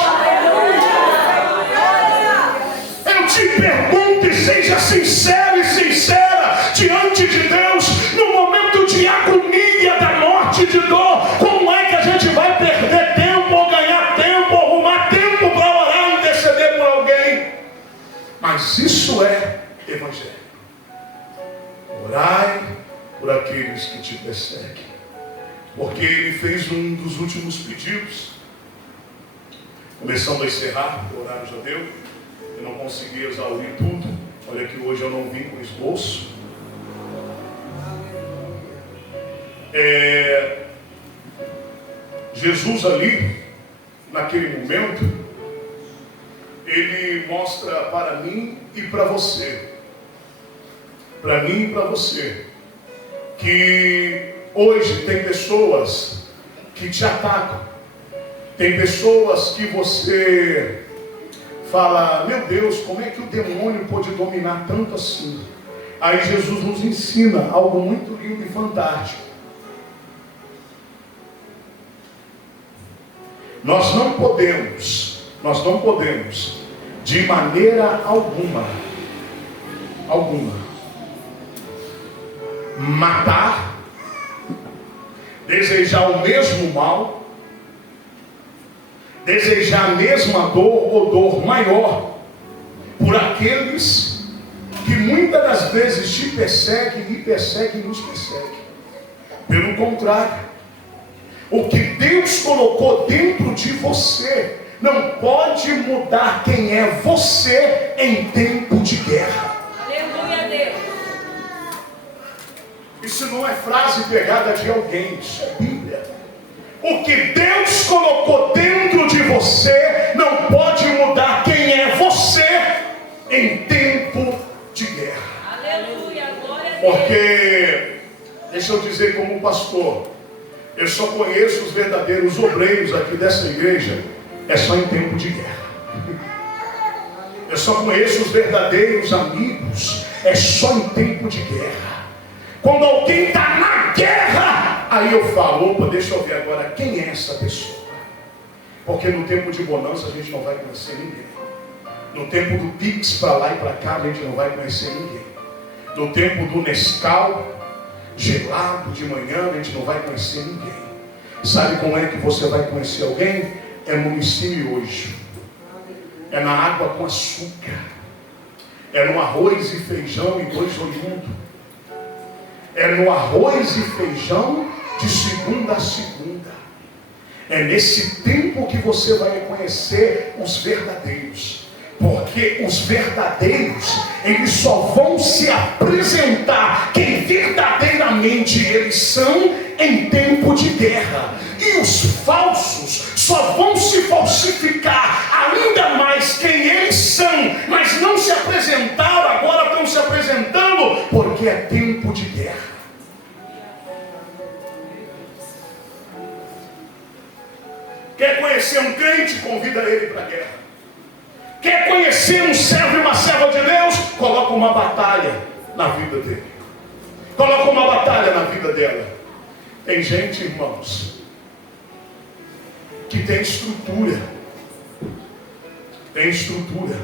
Eu te pergunto, e seja sincero e sincera diante de Deus, no momento de agonia, da morte, de dor, como é que a gente vai perder tempo, ou ganhar tempo, ou arrumar tempo para orar e interceder por alguém? Mas isso é evangelho. Orai por aqueles que te perseguem. Porque ele fez um dos últimos pedidos, começando a encerrar, o horário já deu, eu não consegui exaurir tudo. Olha que hoje eu não vim com esboço. Jesus ali, naquele momento, ele mostra para mim e para você, que hoje tem pessoas que te atacam, tem pessoas que você fala, meu Deus, como é que o demônio pode dominar tanto assim? Aí Jesus nos ensina algo muito lindo e fantástico. Nós não podemos, de maneira alguma, matar, desejar o mesmo mal, desejar a mesma dor ou dor maior por aqueles que muitas das vezes te perseguem e nos perseguem. Pelo contrário, o que Deus colocou dentro de você não pode mudar quem é você em tempo de guerra. Aleluia, Deus. Isso não é frase pegada de alguém, isso é Bíblia. O que Deus colocou dentro de você não pode mudar quem é você em tempo de guerra. Aleluia, glória a Deus. Porque, deixa eu dizer como pastor, eu só conheço os verdadeiros obreiros aqui dessa igreja, é só em tempo de guerra. Eu só conheço os verdadeiros amigos, é só em tempo de guerra. Quando alguém está na guerra, aí eu falo, opa, deixa eu ver agora quem é essa pessoa. Porque no tempo de bonança a gente não vai conhecer ninguém. No tempo do Pix para lá e para cá a gente não vai conhecer ninguém. No tempo do Nescau gelado de manhã a gente não vai conhecer ninguém. Sabe como é que você vai conhecer alguém? É no ensino hoje. É na água com açúcar. É no arroz e feijão e dois olhudos. É no arroz e feijão de segunda a segunda. É nesse tempo que você vai conhecer os verdadeiros. Porque os verdadeiros, eles só vão se apresentar quem verdadeiramente eles são em tempo de guerra. E os falsos só vão se falsificar ainda mais quem eles são, mas não se apresentaram, agora estão se apresentando porque é tempo de guerra. Quer conhecer um crente? Convida ele para a guerra. Quer conhecer um servo e uma serva de Deus? Coloca uma batalha na vida dele. Coloca uma batalha na vida dela. Tem gente, irmãos, que tem estrutura. Tem estrutura.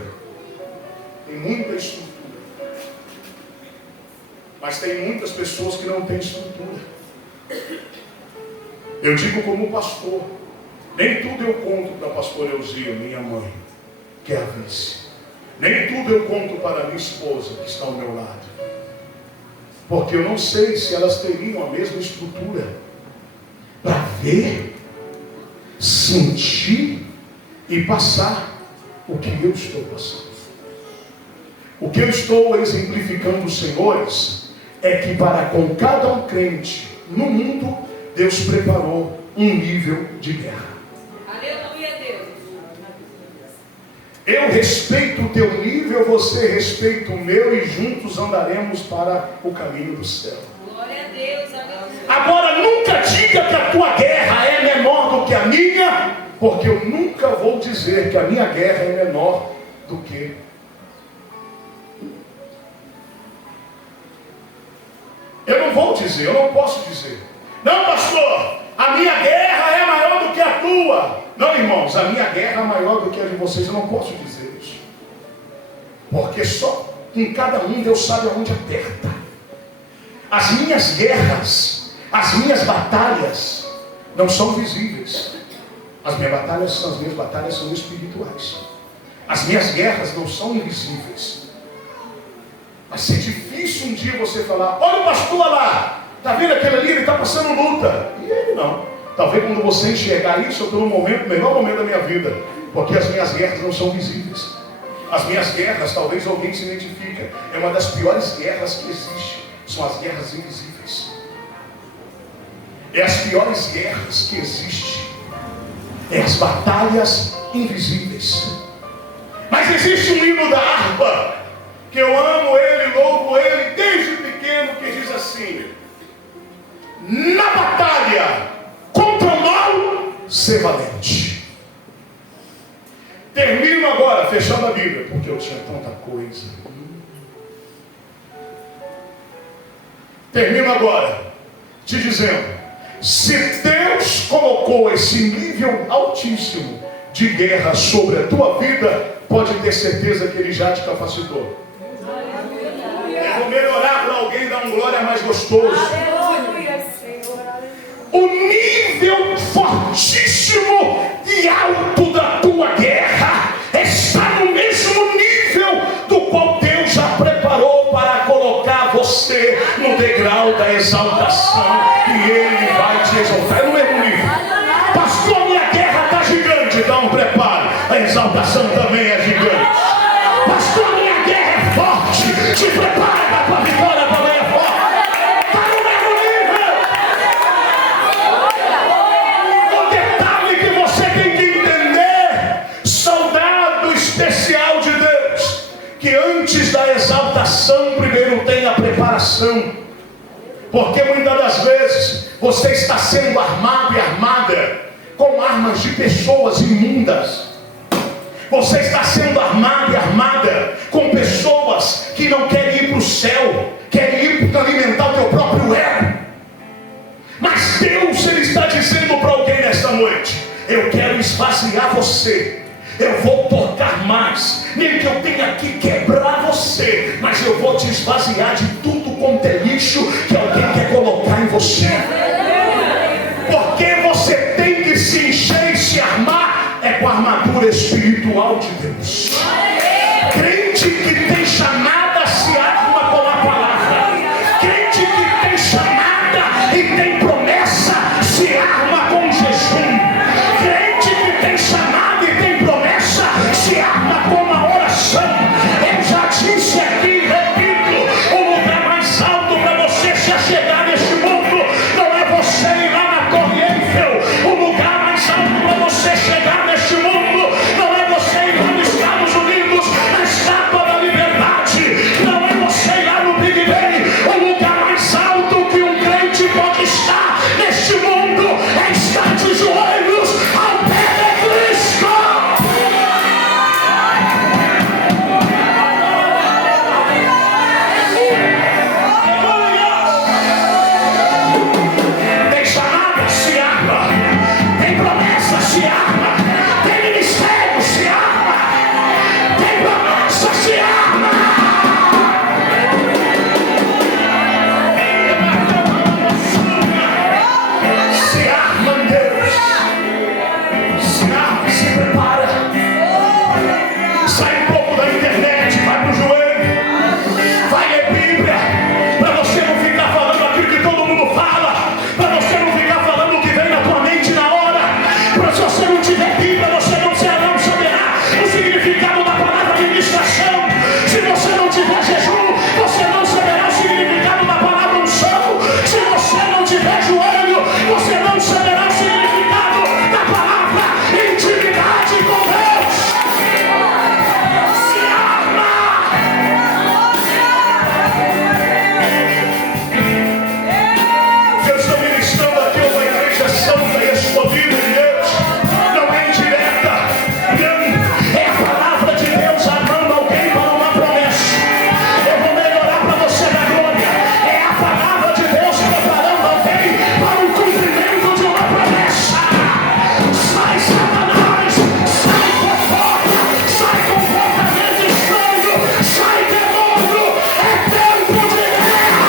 Tem muita estrutura. Mas tem muitas pessoas que não têm estrutura. Eu digo como pastor. Nem tudo eu conto para a pastora Elzia, minha mãe, que é a vice. Nem tudo eu conto para a minha esposa, que está ao meu lado. Porque eu não sei se elas teriam a mesma estrutura para ver, sentir e passar o que eu estou passando. O que eu estou exemplificando, senhores, é que para com cada um crente no mundo, Deus preparou um nível de guerra. Eu respeito o teu nível, você respeita o meu e juntos andaremos para o caminho do céu. Glória a Deus, aleluia. Agora nunca diga que a tua guerra é menor do que a minha, porque eu nunca vou dizer que a minha guerra é menor do que. Eu não vou dizer, eu não posso dizer. Não, pastor, a minha guerra é maior do que a tua. Não, irmãos, a minha guerra é maior do que a de vocês. Eu não posso dizer isso. Porque só em cada um Deus sabe aonde aperta. As minhas guerras, as minhas batalhas não são visíveis. As minhas batalhas são espirituais. As minhas guerras não são invisíveis. Vai ser difícil um dia você falar, olha o pastor lá, está vendo aquele ali, ele está passando luta. E ele não. Talvez quando você enxergar isso, eu estou no momento, melhor momento da minha vida. Porque as minhas guerras não são visíveis. As minhas guerras, talvez alguém se identifique, é uma das piores guerras que existe. São as guerras invisíveis. É as piores guerras que existem. É as batalhas invisíveis. Mas existe um hino da harpa, que eu amo ele, louvo ele desde pequeno, que diz assim: na batalha contra o mal, ser valente. Termino agora, fechando a Bíblia, porque eu tinha tanta coisa. Termino agora te dizendo: se Deus colocou esse nível altíssimo de guerra sobre a tua vida, pode ter certeza que Ele já te capacitou. Eu vou melhorar para alguém dar um glória mais gostoso. O nível fortíssimo e alto da tua guerra está no mesmo nível do qual Deus já preparou para colocar você no degrau da exaltação, e Ele vai te exaltar. É no mesmo nível. Pastor, minha guerra está gigante. Então prepare, a exaltação também é gigante. Pastor, minha guerra é forte. Te prepara, para a vitória também é forte. Está no mesmo nível. O detalhe que você tem que entender, soldado especial de Deus, que antes da exaltação primeiro tem a preparação. Porque muitas das vezes você está sendo armado e armada com armas de pessoas imundas. Você está sendo armado e armada com pessoas que não querem ir para o céu, querem ir para alimentar o teu próprio ego. Mas Deus, Ele está dizendo para alguém nesta noite: eu quero esvaziar você. Eu vou tocar mais, nem que eu tenha que quebrar você, mas eu vou te esvaziar de tudo quanto é lixo que alguém quer colocar em você. Porque você tem que se encher e se armar é com a armadura espiritual de Deus. Crente que tem chamada se arma com a palavra. Crente que tem chamada e tem promessa se arma com jejum. Crente que tem chamada e tem promessa se arma com uma oração. Eu já disse aqui, repito, o lugar mais alto para você se achegar neste mundo não é você ir lá na Torre Eiffel. O lugar mais alto para você chegar neste mundo não é você ir lá nos Estados Unidos, na Estátua da Liberdade. Não é você ir lá no Big Ben. O lugar mais alto que um crente pode estar neste mundo é estar de joelhos ao pé de Cristo. Tem chamada, se arma. Tem promessa, se arma. Tem ministério, se arma. Tem promessa, se arma. Se arma, Deus. Se arma, se prepara. Sai um pouco da internet, vai pro joelho. Vai ler Bíblia, para você não ficar falando aquilo que todo mundo fala, para você não ficar falando o que vem na tua mente na hora. Para se você não tiver Bíblia, você não saberá o significado da palavra ministração. Se você não tiver jejum, você não saberá o significado da palavra unção. Se você não tiver joelho, você não saberá o significado da palavra intimidade com Deus. Se arma! Eu estou ministrando aqui uma igreja santa e escolhida de Deus. Não é indireta, não. É a palavra de Deus amando alguém para uma promessa. Eu vou melhorar para você da glória. É a palavra de Deus preparando alguém para o cumprimento de uma promessa. Sai, Satanás! Sai, fofoca! Sai, comportamento estranho! Sai, demônio! É tempo de guerra!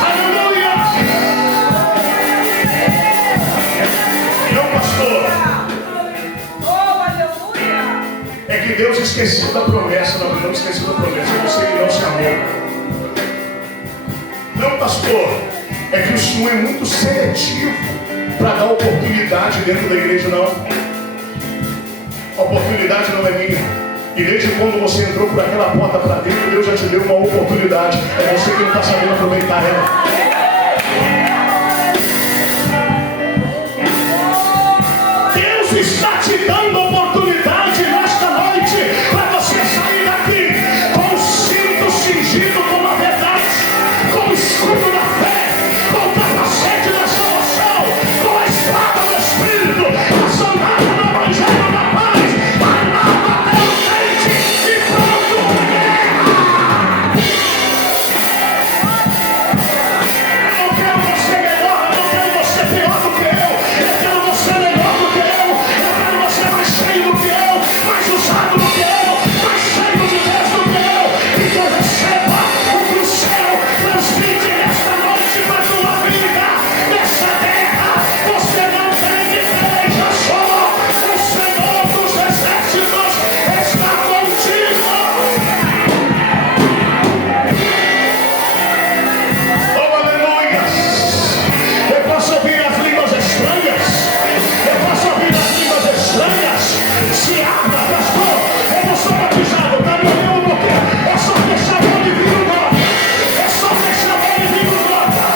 Aleluia! Não, pastor. É que Deus esqueceu da promessa. Não esqueceu da promessa. Você não se amou. Não, pastor. pastor, é que o Senhor é muito seletivo para dar oportunidade dentro da igreja, não. A oportunidade não é minha. E desde quando você entrou por aquela porta para dentro, Deus já te deu uma oportunidade. É você que não está sabendo aproveitar ela. Deus está te dando oportunidade nesta noite para você sair daqui com o cinto cingido com a verdade, com o escudo da fé, com o capacete da salvação, com a espada do Espírito, a sandália do Evangelho da paz, armado até o dente e pronto para a guerra. Eu não quero você melhor, eu não quero você pior do que eu quero você melhor do que eu quero você mais cheio do que eu, mais usado do que eu, mais cheio de Deus do que eu. Então receba o que o céu transmite nesta noite para a tua vida. Nessa terra você não tem igreja só, o Senhor dos exércitos está contigo. Oh, aleluia! Eu posso ouvir as línguas estranhas. Eu posso ouvir as línguas estranhas. Se abra, pastor. Eu não sou batizado. Está me olhando por quê? É só fechar o olho e vir o glória. É só fechar o olho e vir o glória.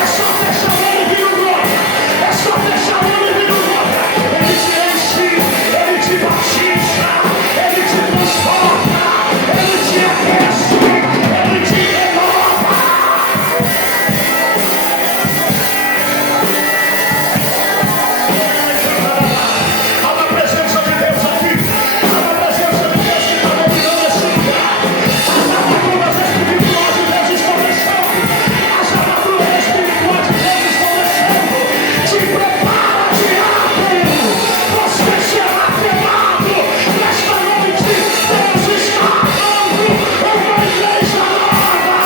É só fechar o olho e vir o glória. É só fechar o olho e vir o glória. Ele te enche, ele te batiza, ele te transforma, ele te aquece, ele te renova. Há uma presença de Deus aqui. Há uma presença de Deus que está dominando esse lugar. As armaduras espirituais de Deus estão descendo. As armaduras espirituais de Deus estão descendo. Te prepara, diabo. Você será queimado. Nesta noite, Deus está dando uma igreja nova.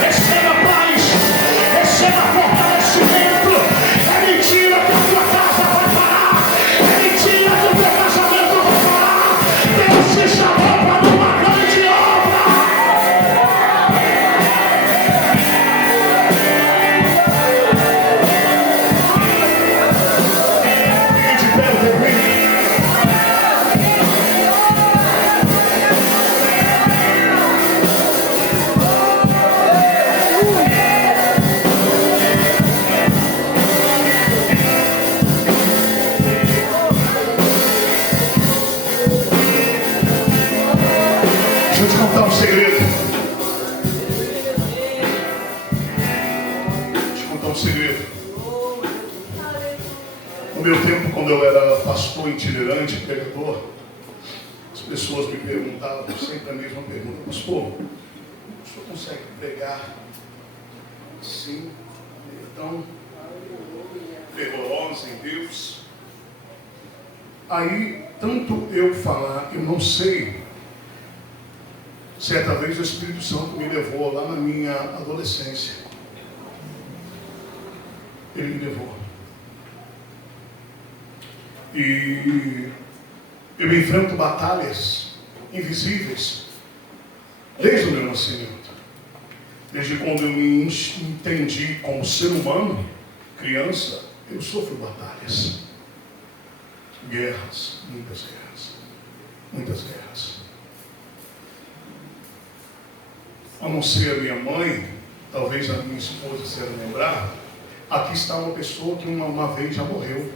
Receba paz, receba fortalecimento. É mentira que a tua casa vai parar. É mentira que o teu casamento vai parar. Deus te chamou para uma grande obra. E de pé, eu termino. Deixa eu te contar um segredo. Deixa eu te contar um segredo. No meu tempo, quando eu era pastor itinerante, pregador, as pessoas me perguntavam sempre a mesma pergunta: pastor, o senhor consegue pregar assim, tão fervorosa em Deus? Aí, tanto eu falar, eu não sei. Certa vez o Espírito Santo me levou lá na minha adolescência. Ele me levou. E eu enfrento batalhas invisíveis desde o meu nascimento. Desde quando eu me entendi como ser humano, criança, eu sofro batalhas. Guerras, muitas guerras. Muitas guerras. A não ser a minha mãe, talvez a minha esposa se ela lembrar, aqui está uma pessoa que uma vez já morreu.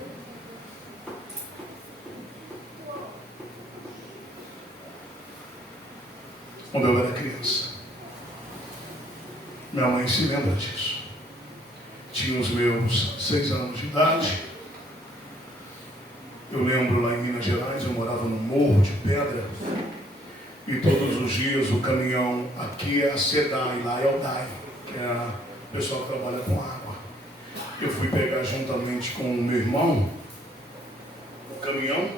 Quando eu era criança. Minha mãe se lembra disso. Tinha os meus 6 anos de idade. Eu lembro lá em Minas Gerais, eu morava num morro de pedra. E todos os dias o caminhão, aqui é a SEDAI, lá é o DAI, que é o pessoal que trabalha com água. Eu fui pegar juntamente com o meu irmão o caminhão,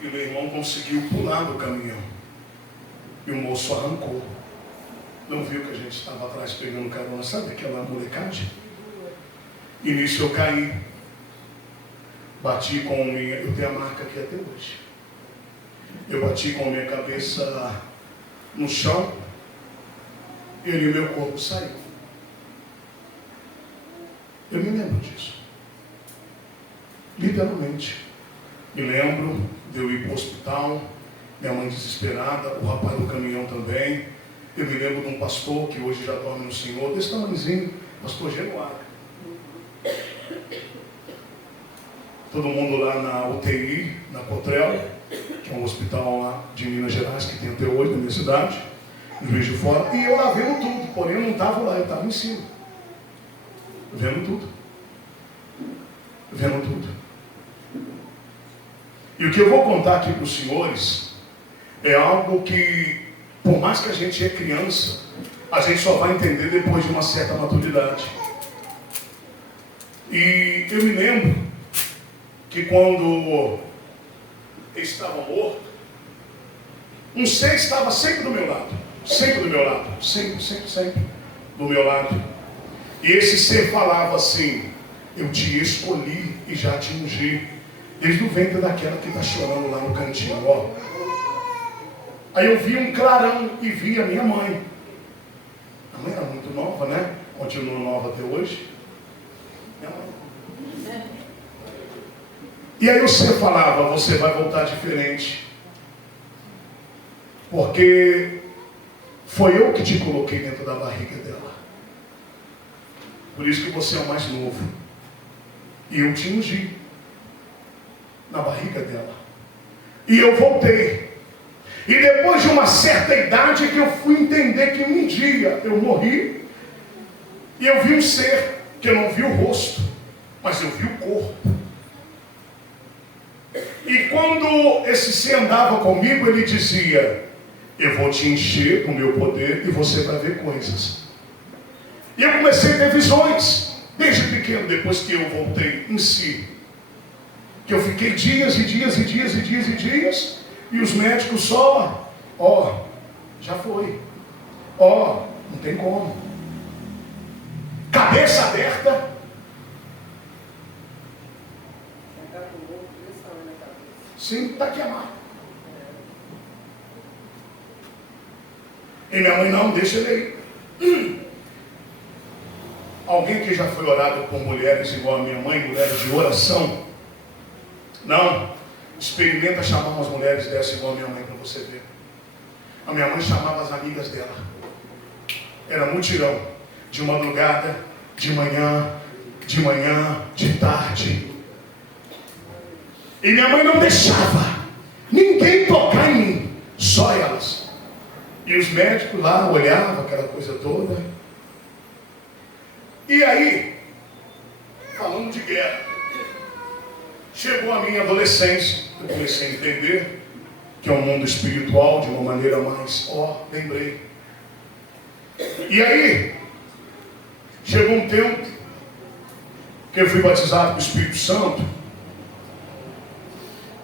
e o meu irmão conseguiu pular do caminhão. E o moço arrancou. Não viu que a gente estava atrás pegando carona, sabe aquela molecagem? E nisso eu caí. Bati com minha... Eu tenho a marca aqui até hoje. Eu bati com a minha cabeça no chão ele e o meu corpo saiu. Eu me lembro disso. Literalmente. Me lembro de eu ir para o hospital, minha mãe desesperada, o rapaz do caminhão também. Eu me lembro de um pastor que hoje já dorme no Senhor, desse tamanhozinho, pastor Genuário. Todo mundo lá na UTI, na Cotrel, que é um hospital lá de Minas Gerais, que tem até hoje na minha cidade, no Juiz de Fora. E eu lá vendo tudo, porém eu não estava lá, eu estava em cima. Vendo tudo. Vendo tudo. E o que eu vou contar aqui para os senhores é algo que, por mais que a gente é criança, a gente só vai entender depois de uma certa maturidade. E eu me lembro que quando eu estava morto, um ser estava sempre do meu lado. Sempre do meu lado. Sempre do meu lado. E esse ser falava assim: eu te escolhi e já te ungi, desde o ventre daquela que está chorando lá no cantinho, ó. Aí eu vi um clarão e vi a minha mãe. A mãe era muito nova, né? Continua nova até hoje. Minha mãe. E aí o ser falava: você vai voltar diferente, porque foi eu que te coloquei dentro da barriga dela. Por isso que você é o mais novo. E eu te ungi na barriga dela. E eu voltei. E depois de uma certa idade que eu fui entender que um dia eu morri. E eu vi um ser que eu não vi o rosto, mas eu vi o corpo. E quando esse ser andava comigo, ele dizia: eu vou te encher com o meu poder e você vai ver coisas. E eu comecei a ter visões, desde pequeno, depois que eu voltei em si. Que eu fiquei dias e dias e dias e dias e dias, e os médicos só, já foi. Não tem como. Cabeça aberta. Sim, está aqui a marca. E minha mãe: não, deixa ele aí. Alguém que já foi orado por mulheres igual a minha mãe, mulheres de oração? Não. Experimenta chamar umas mulheres dessas igual a minha mãe para você ver. A minha mãe chamava as amigas dela. Era mutirão. De madrugada, de manhã, de tarde. E minha mãe não deixava ninguém tocar em mim, só elas. E os médicos lá olhavam aquela coisa toda. E aí, falando de guerra, chegou a minha adolescência. Eu comecei a entender que é um mundo espiritual de uma maneira mais, lembrei. E aí, chegou um tempo que eu fui batizado com o Espírito Santo.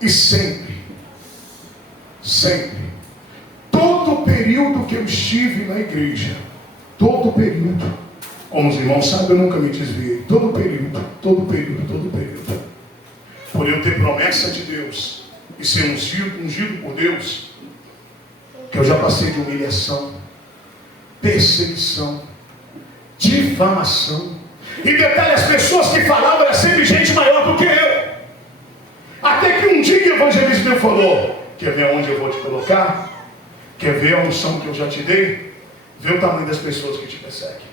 E sempre, todo o período que eu estive na igreja, todo o período, como os irmãos sabem, eu nunca me desviei. Todo período. Por eu ter promessa de Deus e ser ungido por Deus, que eu já passei de humilhação, perseguição, difamação. E detalhe, as pessoas que falavam era sempre gente maior do que eu. Até que um dia o evangelista me falou: quer ver aonde eu vou te colocar? Quer ver a unção que eu já te dei? Vê o tamanho das pessoas que te perseguem.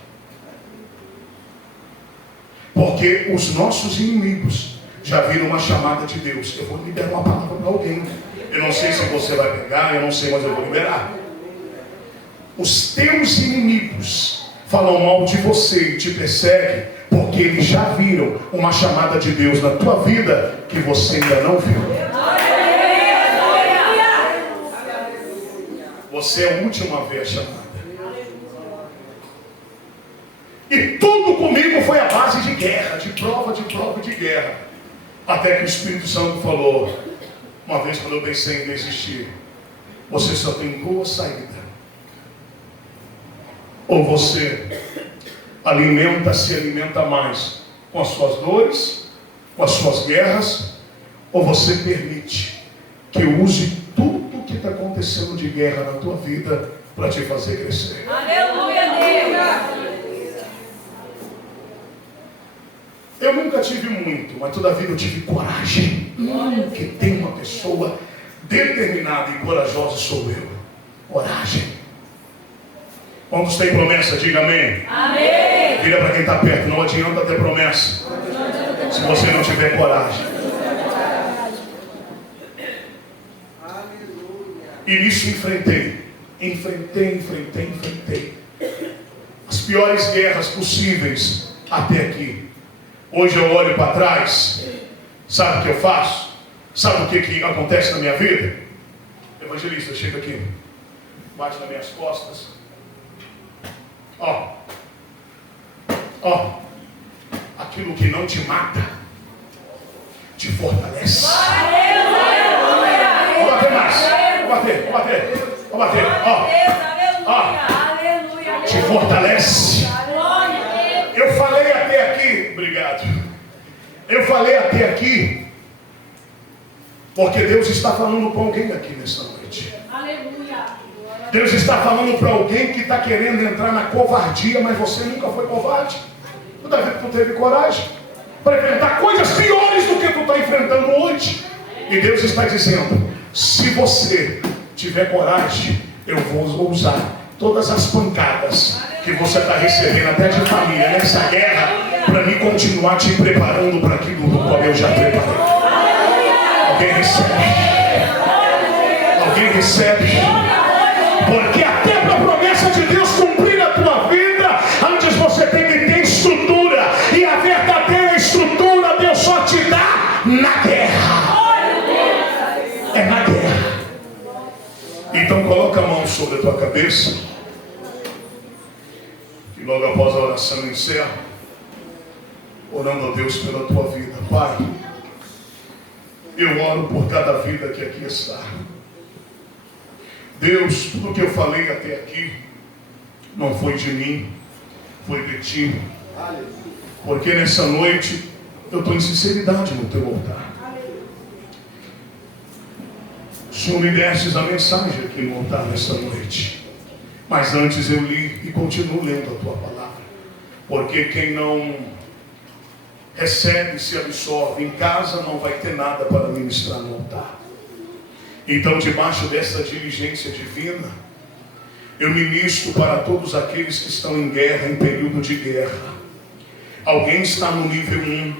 Porque os nossos inimigos já viram uma chamada de Deus. Eu vou liberar uma palavra para alguém. Eu não sei se você vai pegar, eu não sei, mas eu vou liberar. Os teus inimigos falam mal de você e te perseguem, porque eles já viram uma chamada de Deus na tua vida que você ainda não viu. Você é o último a ver a chamada. E tudo comigo foi a base de guerra, de prova, de guerra. Até que o Espírito Santo falou, uma vez quando eu pensei em desistir: você só tem duas saídas. Ou você se alimenta mais com as suas dores, com as suas guerras, ou você permite que eu use tudo que está acontecendo de guerra na tua vida para te fazer crescer. Aleluia, Deus. Eu nunca tive muito, mas toda a vida eu tive coragem. Que tem uma pessoa determinada e corajosa, sou eu. Coragem. Quantos têm promessa? Diga amém. Amém. Vira para quem está perto, não adianta ter promessa se você não tiver coragem. E nisso enfrentei. As piores guerras possíveis até aqui. Hoje eu olho para trás. Sabe o que eu faço? Sabe o que acontece na minha vida? Evangelista, chega aqui. Bate nas minhas costas. Ó. Aquilo que não te mata te fortalece. Vou bater mais. Vou bater. Te fortalece. Eu falei até aqui. Obrigado. Eu falei até aqui porque Deus está falando com alguém aqui nesta noite. Aleluia. Deus está falando para alguém que está querendo entrar na covardia, mas você nunca foi covarde. Toda vez que tu teve coragem para enfrentar coisas piores do que tu está enfrentando hoje. E Deus está dizendo: se você tiver coragem, eu vou usar todas as pancadas que você está recebendo, até de família, nessa guerra, para me continuar te preparando para aquilo do qual eu já preparei. Alguém recebe? Porque até para a promessa de Deus cumprir a tua vida, antes você tem que ter estrutura. E a verdadeira estrutura Deus só te dá na guerra. É na guerra. Então coloca a mão sobre a tua cabeça. E logo após a oração encerra, orando a Deus pela tua vida. Pai, eu oro por cada vida que aqui está. Deus, tudo que eu falei até aqui não foi de mim, foi de ti. Porque nessa noite eu estou em sinceridade no teu altar. O Senhor me destes a mensagem aqui no altar nessa noite. Mas antes eu li e continuo lendo a tua palavra. Porque quem não recebe, se absorve em casa, não vai ter nada para ministrar no altar. Então, debaixo dessa diligência divina, eu ministro para todos aqueles que estão em guerra, em período de guerra. Alguém está no nível 1,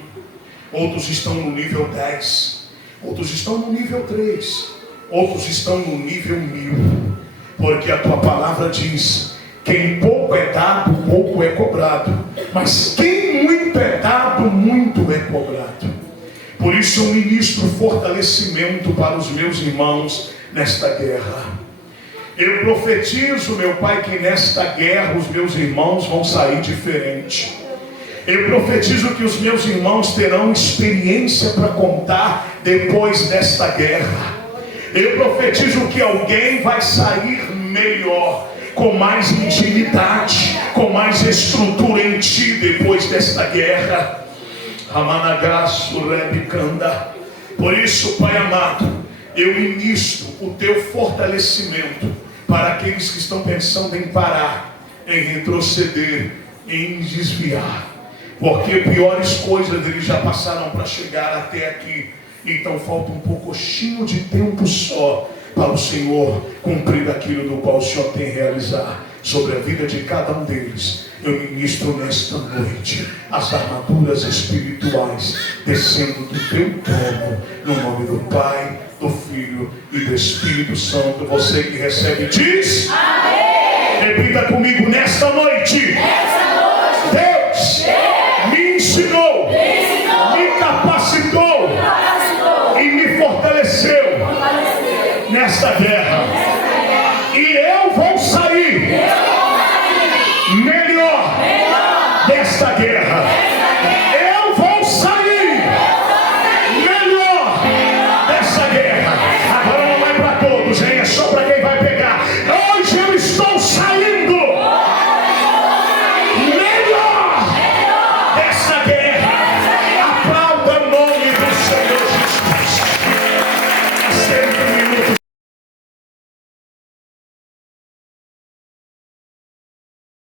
outros estão no nível 10, outros estão no nível 3, outros estão no nível 1000. Porque a tua palavra diz: quem pouco é dado, pouco é cobrado. Mas quem muito é dado, muito é cobrado. Por isso eu ministro fortalecimento para os meus irmãos nesta guerra. Eu profetizo, meu Pai, que nesta guerra os meus irmãos vão sair diferente. Eu profetizo que os meus irmãos terão experiência para contar depois desta guerra. Eu profetizo que alguém vai sair melhor, com mais intimidade, com mais estrutura em ti depois desta guerra. Por isso, Pai amado, eu ministro o teu fortalecimento para aqueles que estão pensando em parar, em retroceder, em desviar. Porque piores coisas eles já passaram para chegar até aqui. Então falta um pouquinho de tempo só para o Senhor cumprir aquilo do qual o Senhor tem a realizar sobre a vida de cada um deles. Eu ministro nesta noite as armaduras espirituais descendo do teu trono, no nome do Pai, do Filho e do Espírito Santo. Você que recebe diz amém. Repita comigo: nesta noite, Deus me ensinou, me capacitou e me fortaleceu nesta guerra.